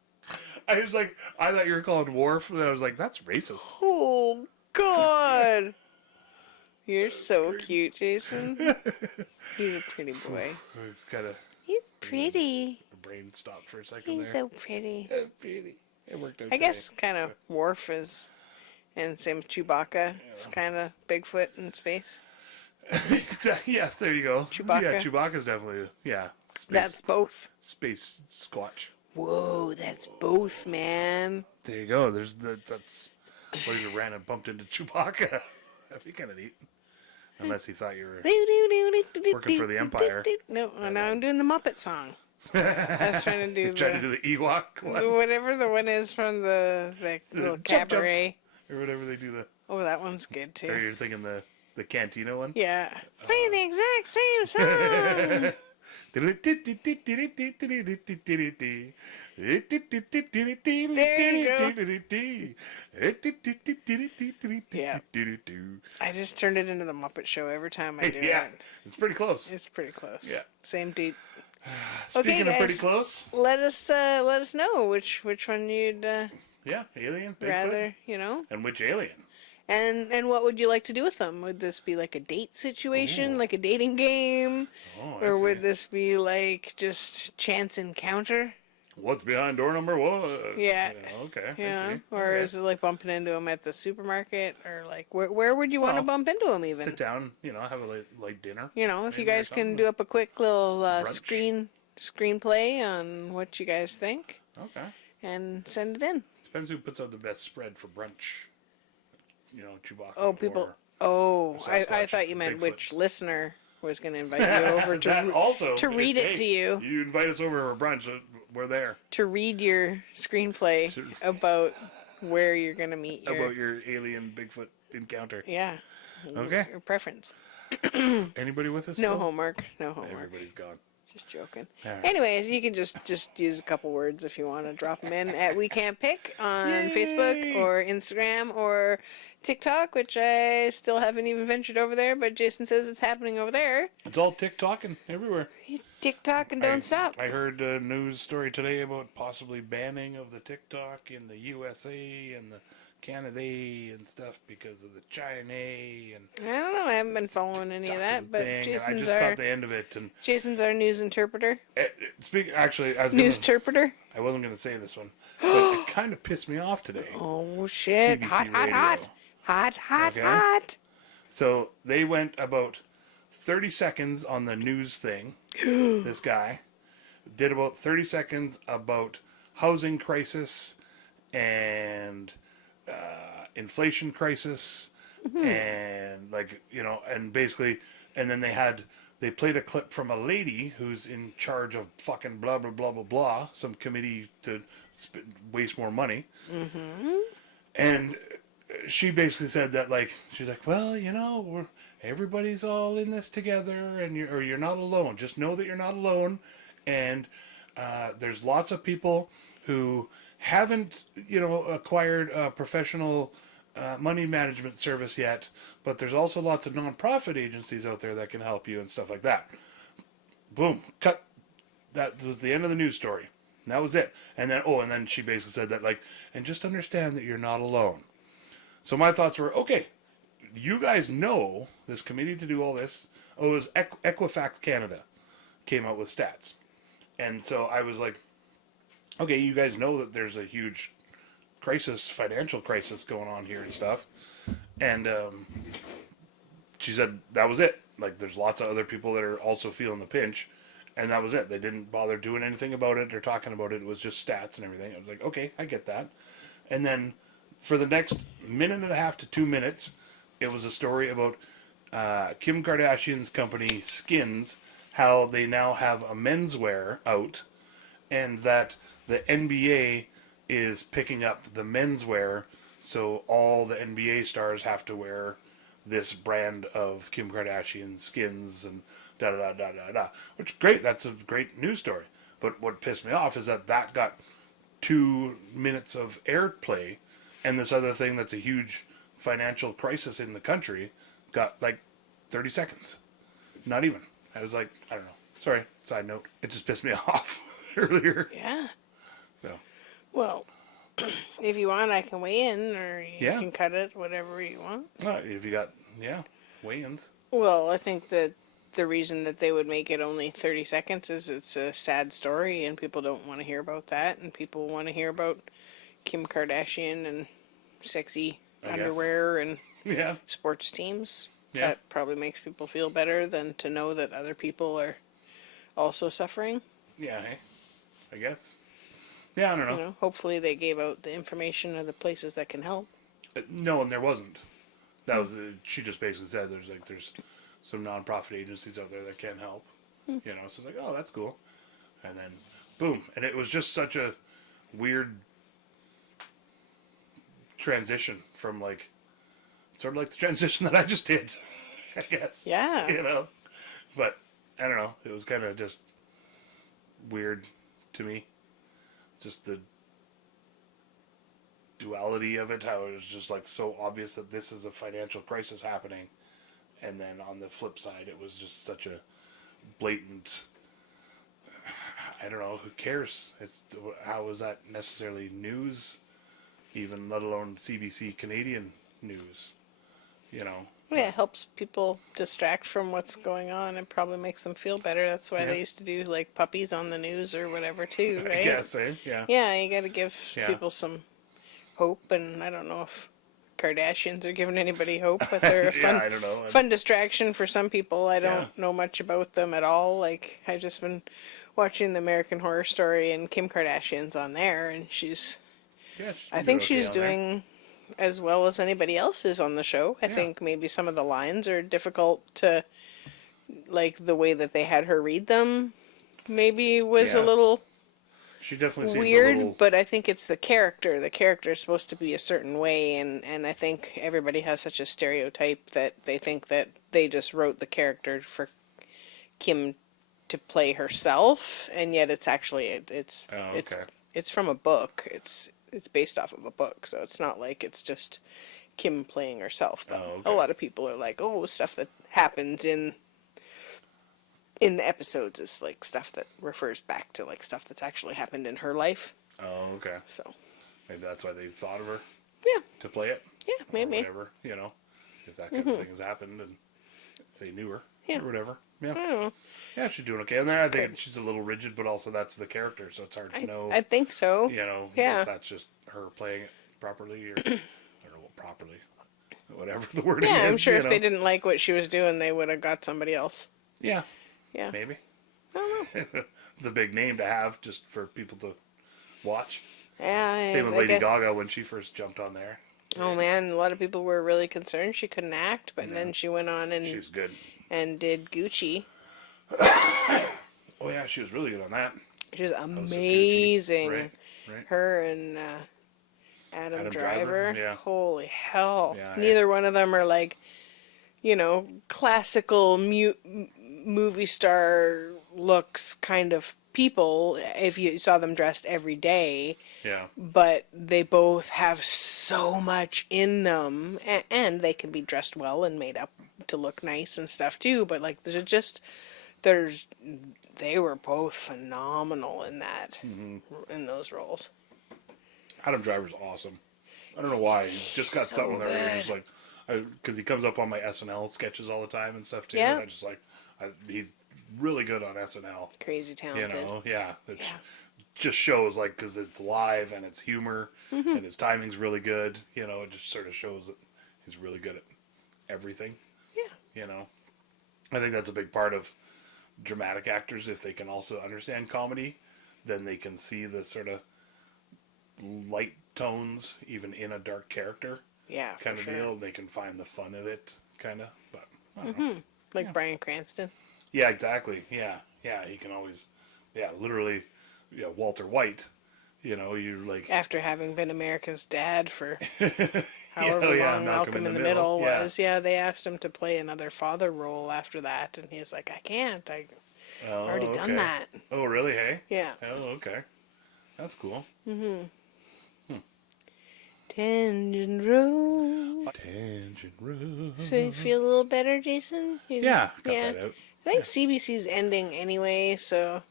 I thought you were calling Worf, and I was like, that's racist. Oh God. You're so cute, Jason. He's a pretty boy. He's pretty. The brain stopped for a second He's there. so pretty. Pretty. It worked out I guess today. kind of Worf is, and same with Chewbacca. It's kind of Bigfoot in space. Yeah, there you go. Chewbacca. Yeah, Chewbacca's definitely, space, That's both. space squatch. Whoa, that's both, man. There you go. That's what if you ran and bumped into Chewbacca? That'd be kind of neat. Unless he thought you were working for the Empire. No, now I'm doing the Muppet song. I was trying to do the Ewok one. whatever the one is from the little Jump, jump. cabaret. Or whatever they do. Oh, that one's good Or too. you're thinking the Cantina one? Yeah. Play the exact same song. Yeah. I just turned it into the Muppet Show every time I do it. It's pretty close. It's pretty close. Yeah. Same deep. Speaking of guys. pretty close, Let us know which one you'd yeah, alien, Bigfoot, rather, and which alien? And what would you like to do with them? Would this be like a date situation, like a dating game? Oh, Or would this be like just chance encounter? What's behind door number 1? Yeah. Okay. Yeah. I see. Or Okay. is it like bumping into them at the supermarket? Or like, where would you want to Well, bump into them even? Sit down, have a light dinner. If you maybe, guys or can something. do up a quick little Brunch. screenplay on what you guys think Okay. and send it in. Depends who puts out the best spread for brunch. Chewbacca. Oh, people. or I Sasquatch, thought you meant Bigfoot. which listener was going to invite you over to read it to you. You invite us over for brunch, we're there. To read your screenplay about where you're going to meet About your alien Bigfoot encounter. Yeah. Okay. Your preference. Anybody with us? No still? homework. No homework. Everybody's gone. Just joking. Right. Anyways, you can just use a couple words if you want to drop them in at We Can't Pick on Facebook or Instagram or TikTok, which I still haven't even ventured over there, but Jason says it's happening over there. It's all TikToking everywhere. You TikTok and don't stop. I heard a news story today about possibly banning of the TikTok in the USA and the Canada and stuff because of the China and I don't know. I haven't been following any of that, but I Jason's just caught the end of it. And Jason's our news interpreter. Actually, I News interpreter. I wasn't going to say this one, but it kind of pissed me off today. Oh shit! CBC Hot, radio. hot. Okay. So they went about 30 seconds on the news thing. This guy did about 30 seconds about housing crisis and inflation crisis and and basically, and then they played a clip from a lady who's in charge of fucking blah blah blah blah blah, some committee to waste more money, and she basically said that she's like, well, everybody's all in this together, and you're not alone. Just know that you're not alone, and there's lots of people who haven't, acquired a professional money management service yet, but there's also lots of nonprofit agencies out there that can help you and stuff like that. Boom, cut. That was the end of the news story. And that was it. And then she basically said that and just understand that you're not alone. So my thoughts were, okay, you guys know this committee to do all this. It was Equifax Canada came out with stats. And so I was like, okay, you guys know that there's a huge financial crisis going on here and stuff. And she said that was it. There's lots of other people that are also feeling the pinch. And that was it. They didn't bother doing anything about it or talking about it. It was just stats and everything. I was like, okay, I get that. And then for the next minute and a half to 2 minutes, it was a story about Kim Kardashian's company, Skins, how they now have a menswear out, and that the NBA is picking up the menswear, so all the NBA stars have to wear this brand of Kim Kardashian Skins and da-da-da-da-da-da. Which, great, that's a great news story. But what pissed me off is that got 2 minutes of airplay, and this other thing that's a huge financial crisis in the country got 30 seconds. Not even. I was like, I don't know. Sorry, side note. It just pissed me off earlier. Yeah. So. Well, if you want, I can weigh in, or you Yeah. can cut it, whatever you want. If you got, weigh-ins. Well, I think that the reason that they would make it only 30 seconds is it's a sad story, and people don't want to hear about that, and people want to hear about Kim Kardashian and sexy underwear and sports teams. Yeah. That probably makes people feel better than to know that other people are also suffering. Yeah, hey? I guess. Yeah, I don't know. Hopefully they gave out the information of the places that can help. No, and there wasn't. That was she just basically said there's some nonprofit agencies out there that can help. So it's like, oh, that's cool. And then boom, and it was just such a weird transition from sort of like the transition that I just did, I guess. Yeah. But I don't know. It was kind of just weird to me. Just the duality of it, how it was just so obvious that this is a financial crisis happening. And then on the flip side, it was just such a blatant, I don't know, who cares? How is that necessarily news, even let alone CBC Canadian news, Yeah, it helps people distract from what's going on. It probably makes them feel better. That's why they used to do puppies on the news or whatever too, right? I guess, yeah. Yeah, you got to give people some hope, and I don't know if Kardashians are giving anybody hope, but they're a fun, I don't know. fun distraction for some people. I don't know much about them at all. I've just been watching the American Horror Story, and Kim Kardashian's on there, and I think she's doing as well as anybody else is on the show. I think maybe some of the lines are difficult to like the way that they had her read them maybe was a Yeah. little She definitely seems weird, a little... but I think it's the character. The character is supposed to be a certain way, and I think everybody has such a stereotype that they think that they just wrote the character for Kim to play herself, and yet it's actually it's Oh, okay. it's from a book. It's based off of a book, so it's not like it's just Kim playing herself. But Oh, okay. a lot of people are like, oh, stuff that happens in the episodes is like stuff that refers back to like stuff that's actually happened in her life. Oh, okay. So Maybe that's why they thought of her yeah, to play it. yeah, Or maybe. whatever, you know. If that kind of thing has happened and if they knew her. Yeah. Or whatever. Yeah. I don't know. Yeah, she's doing okay. And there, I think she's a little rigid, but also that's the character, so it's hard to know. I think so. You know, Yeah. if that's just her playing it properly or I don't know what properly, whatever the word Yeah, is. I'm sure you if know. they didn't like what she was doing, they would have got somebody else. Yeah, Yeah. maybe. I don't know. It's a big name to have just for people to watch. Yeah. Same with I Lady guess- Gaga when she first jumped on there. Oh man, a lot of people were really concerned she couldn't act, but then she went on and She's good. did Gucci. Oh yeah, she was really good on that. She was House of Gucci. amazing. Right. Her and Adam Adam Driver. Driver, yeah. Holy hell. Yeah, Neither one of them are like, you know, classical movie star looks kind of people if you saw them dressed every day. Yeah. But they both have so much in them, and they can be dressed well and made up to look nice and stuff too. But like, they were both phenomenal in that, in those roles. Adam Driver's awesome. I don't know why. He's just got So something there. You're good. just like, because he comes up on my SNL sketches all the time and stuff too. Yeah. And I just like, he's really good on SNL. Crazy You talented. know, yeah. It Yeah. just shows like because it's live and it's humor Mm-hmm. and his timing's really good. You know, it just sort of shows that he's really good at everything. Yeah. You know, I think that's a big part of dramatic actors. If they can also understand comedy, then they can see the sort of light tones even in a dark character Yeah, kind for of sure. deal. They can find the fun of it, kind of. But I don't know. Like Bryan Cranston. Yeah, exactly. Yeah, he can always, literally, Walter White. You know, you're like, After having been America's dad for however yeah, long Malcolm in the Middle yeah. was. Yeah, they asked him to play another father role after that, and he's like, I can't. I've oh, already done okay. that. Oh, really? Hey. Yeah. Oh, okay. That's cool. Tangent Road. Tangent Road. So you feel a little better, Jason? Yeah, got that out. I think CBC's ending anyway, so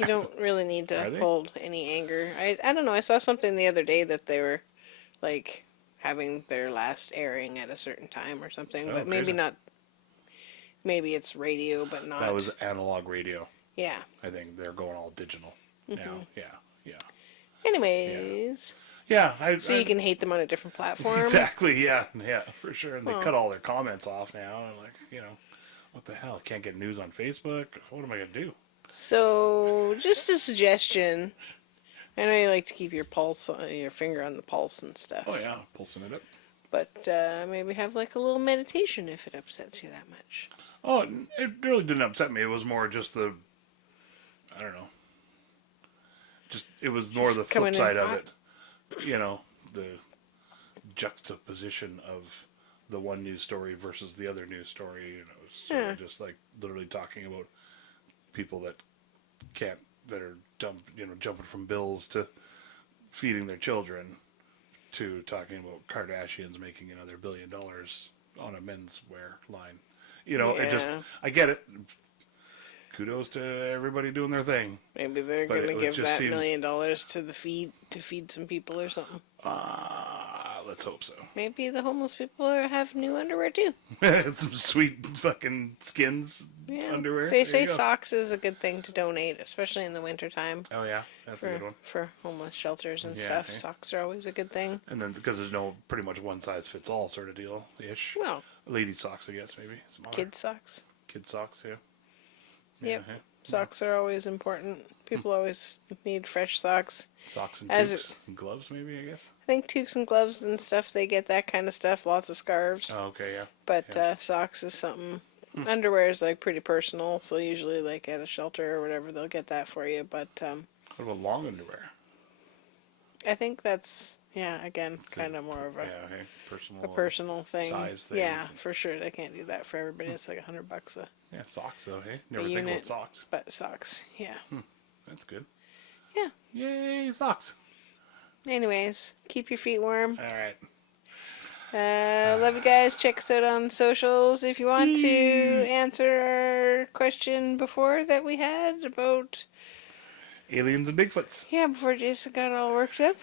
you don't really need Are to they? hold any anger. I don't know. I saw something the other day that they were like having their last airing at a certain time or something, Oh, but maybe crazy. not. Maybe it's radio, but not. That was analog radio. Yeah. I think they're going all digital now. Yeah. Anyways, Yeah. so you can hate them on a different platform. Exactly. Yeah, for sure. And they cut all their comments off now. And like, what the hell? Can't get news on Facebook. What am I gonna do? So, just a suggestion. I know you like to keep your finger on the pulse and stuff. Oh yeah, pulsing it up. But maybe have like a little meditation if it upsets you that much. Oh, it really didn't upset me. It was more just I don't know. Just it was more the coming flip in side of hot? it. The juxtaposition of the one news story versus the other news story. It's sort of just like literally talking about people that are jumping from bills to feeding their children to talking about Kardashians making another $1 billion on a menswear line. Yeah. I get it. Kudos to everybody doing their thing. Maybe they're But gonna it give just that $1 seems- million to feed some people or something. Let's hope so. Maybe the homeless people have new underwear too. Some sweet fucking skins Yeah. underwear. They There say you go. socks is a good thing to donate, especially in the wintertime. Oh yeah, that's a good one. For homeless shelters and Yeah, stuff. okay. Socks are always a good thing. And then because there's no pretty much one size fits all sort of deal ish. Well, Lady socks, I guess maybe. Smaller. kid socks. Kid socks, yeah. Yep. Yeah. Socks are always important. People always need fresh socks. Socks and As toques and gloves, maybe, I guess. I think toques and gloves and stuff, they get that kind of stuff. Lots of scarves. Oh, okay, yeah. But yeah. socks is something Underwear is like pretty personal, so usually like at a shelter or whatever, they'll get that for you. But What about long underwear? I think that's again kind of more of a Yeah, okay. Personal. a personal thing. size things. Yeah, for sure. They can't do that for everybody. It's like $100 a Yeah, socks though, hey? Never think unit. about socks. But socks, yeah. That's good. Yeah. Yay, socks. Anyways, keep your feet warm. All right. Love you guys. Check us out on socials if you want to answer our question before that we had about Aliens and Bigfoots. before Jason got all worked up,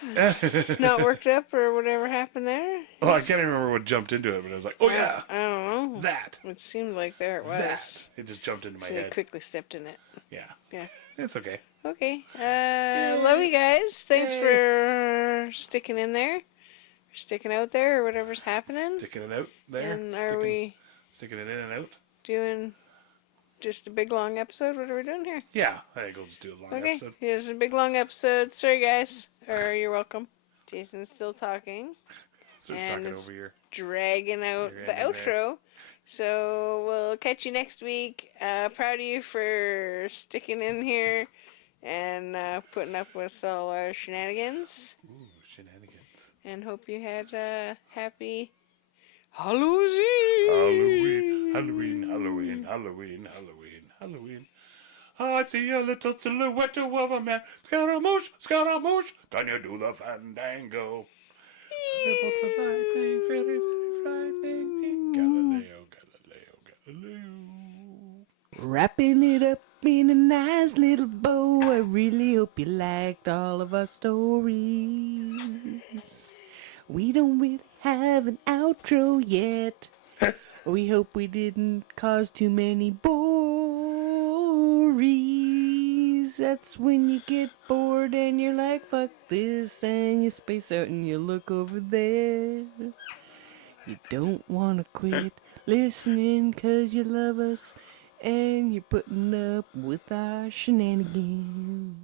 not worked up or whatever happened there. Oh, I can't even remember what jumped into it, but I was like, oh yeah, I don't know. that. It seemed like there it was. That. It just jumped into my So I head. quickly stepped in it. Yeah. Yeah. It's okay. Okay. Love you guys. Thanks for sticking in there. Sticking out there or whatever's happening. Sticking it out there. And are we Sticking it in and out? doing just a big long episode? What are we doing here? Yeah, I think we'll just do a long Okay, episode. here's a big long episode. Sorry, guys. Or you're welcome. Jason's still talking, So we're and talking it's over here. dragging out the Dragging outro. So we'll catch you next week. Proud of you for sticking in here and putting up with all our shenanigans. Ooh, shenanigans. And hope you had a happy Halloween. Halloween. I see a little silhouette of a man. Scaramouche, Scaramouche, can you do the fandango? Thunderbolts of lightning, very, very frightening. Galileo, Galileo, Galileo. Wrapping it up in a nice little bow. I really hope you liked all of our stories. We don't really have an outro yet. We hope we didn't cause too many bories. That's when you get bored and you're like, fuck this, and you space out and you look over there. You don't want to quit listening 'cause you love us and you're putting up with our shenanigans.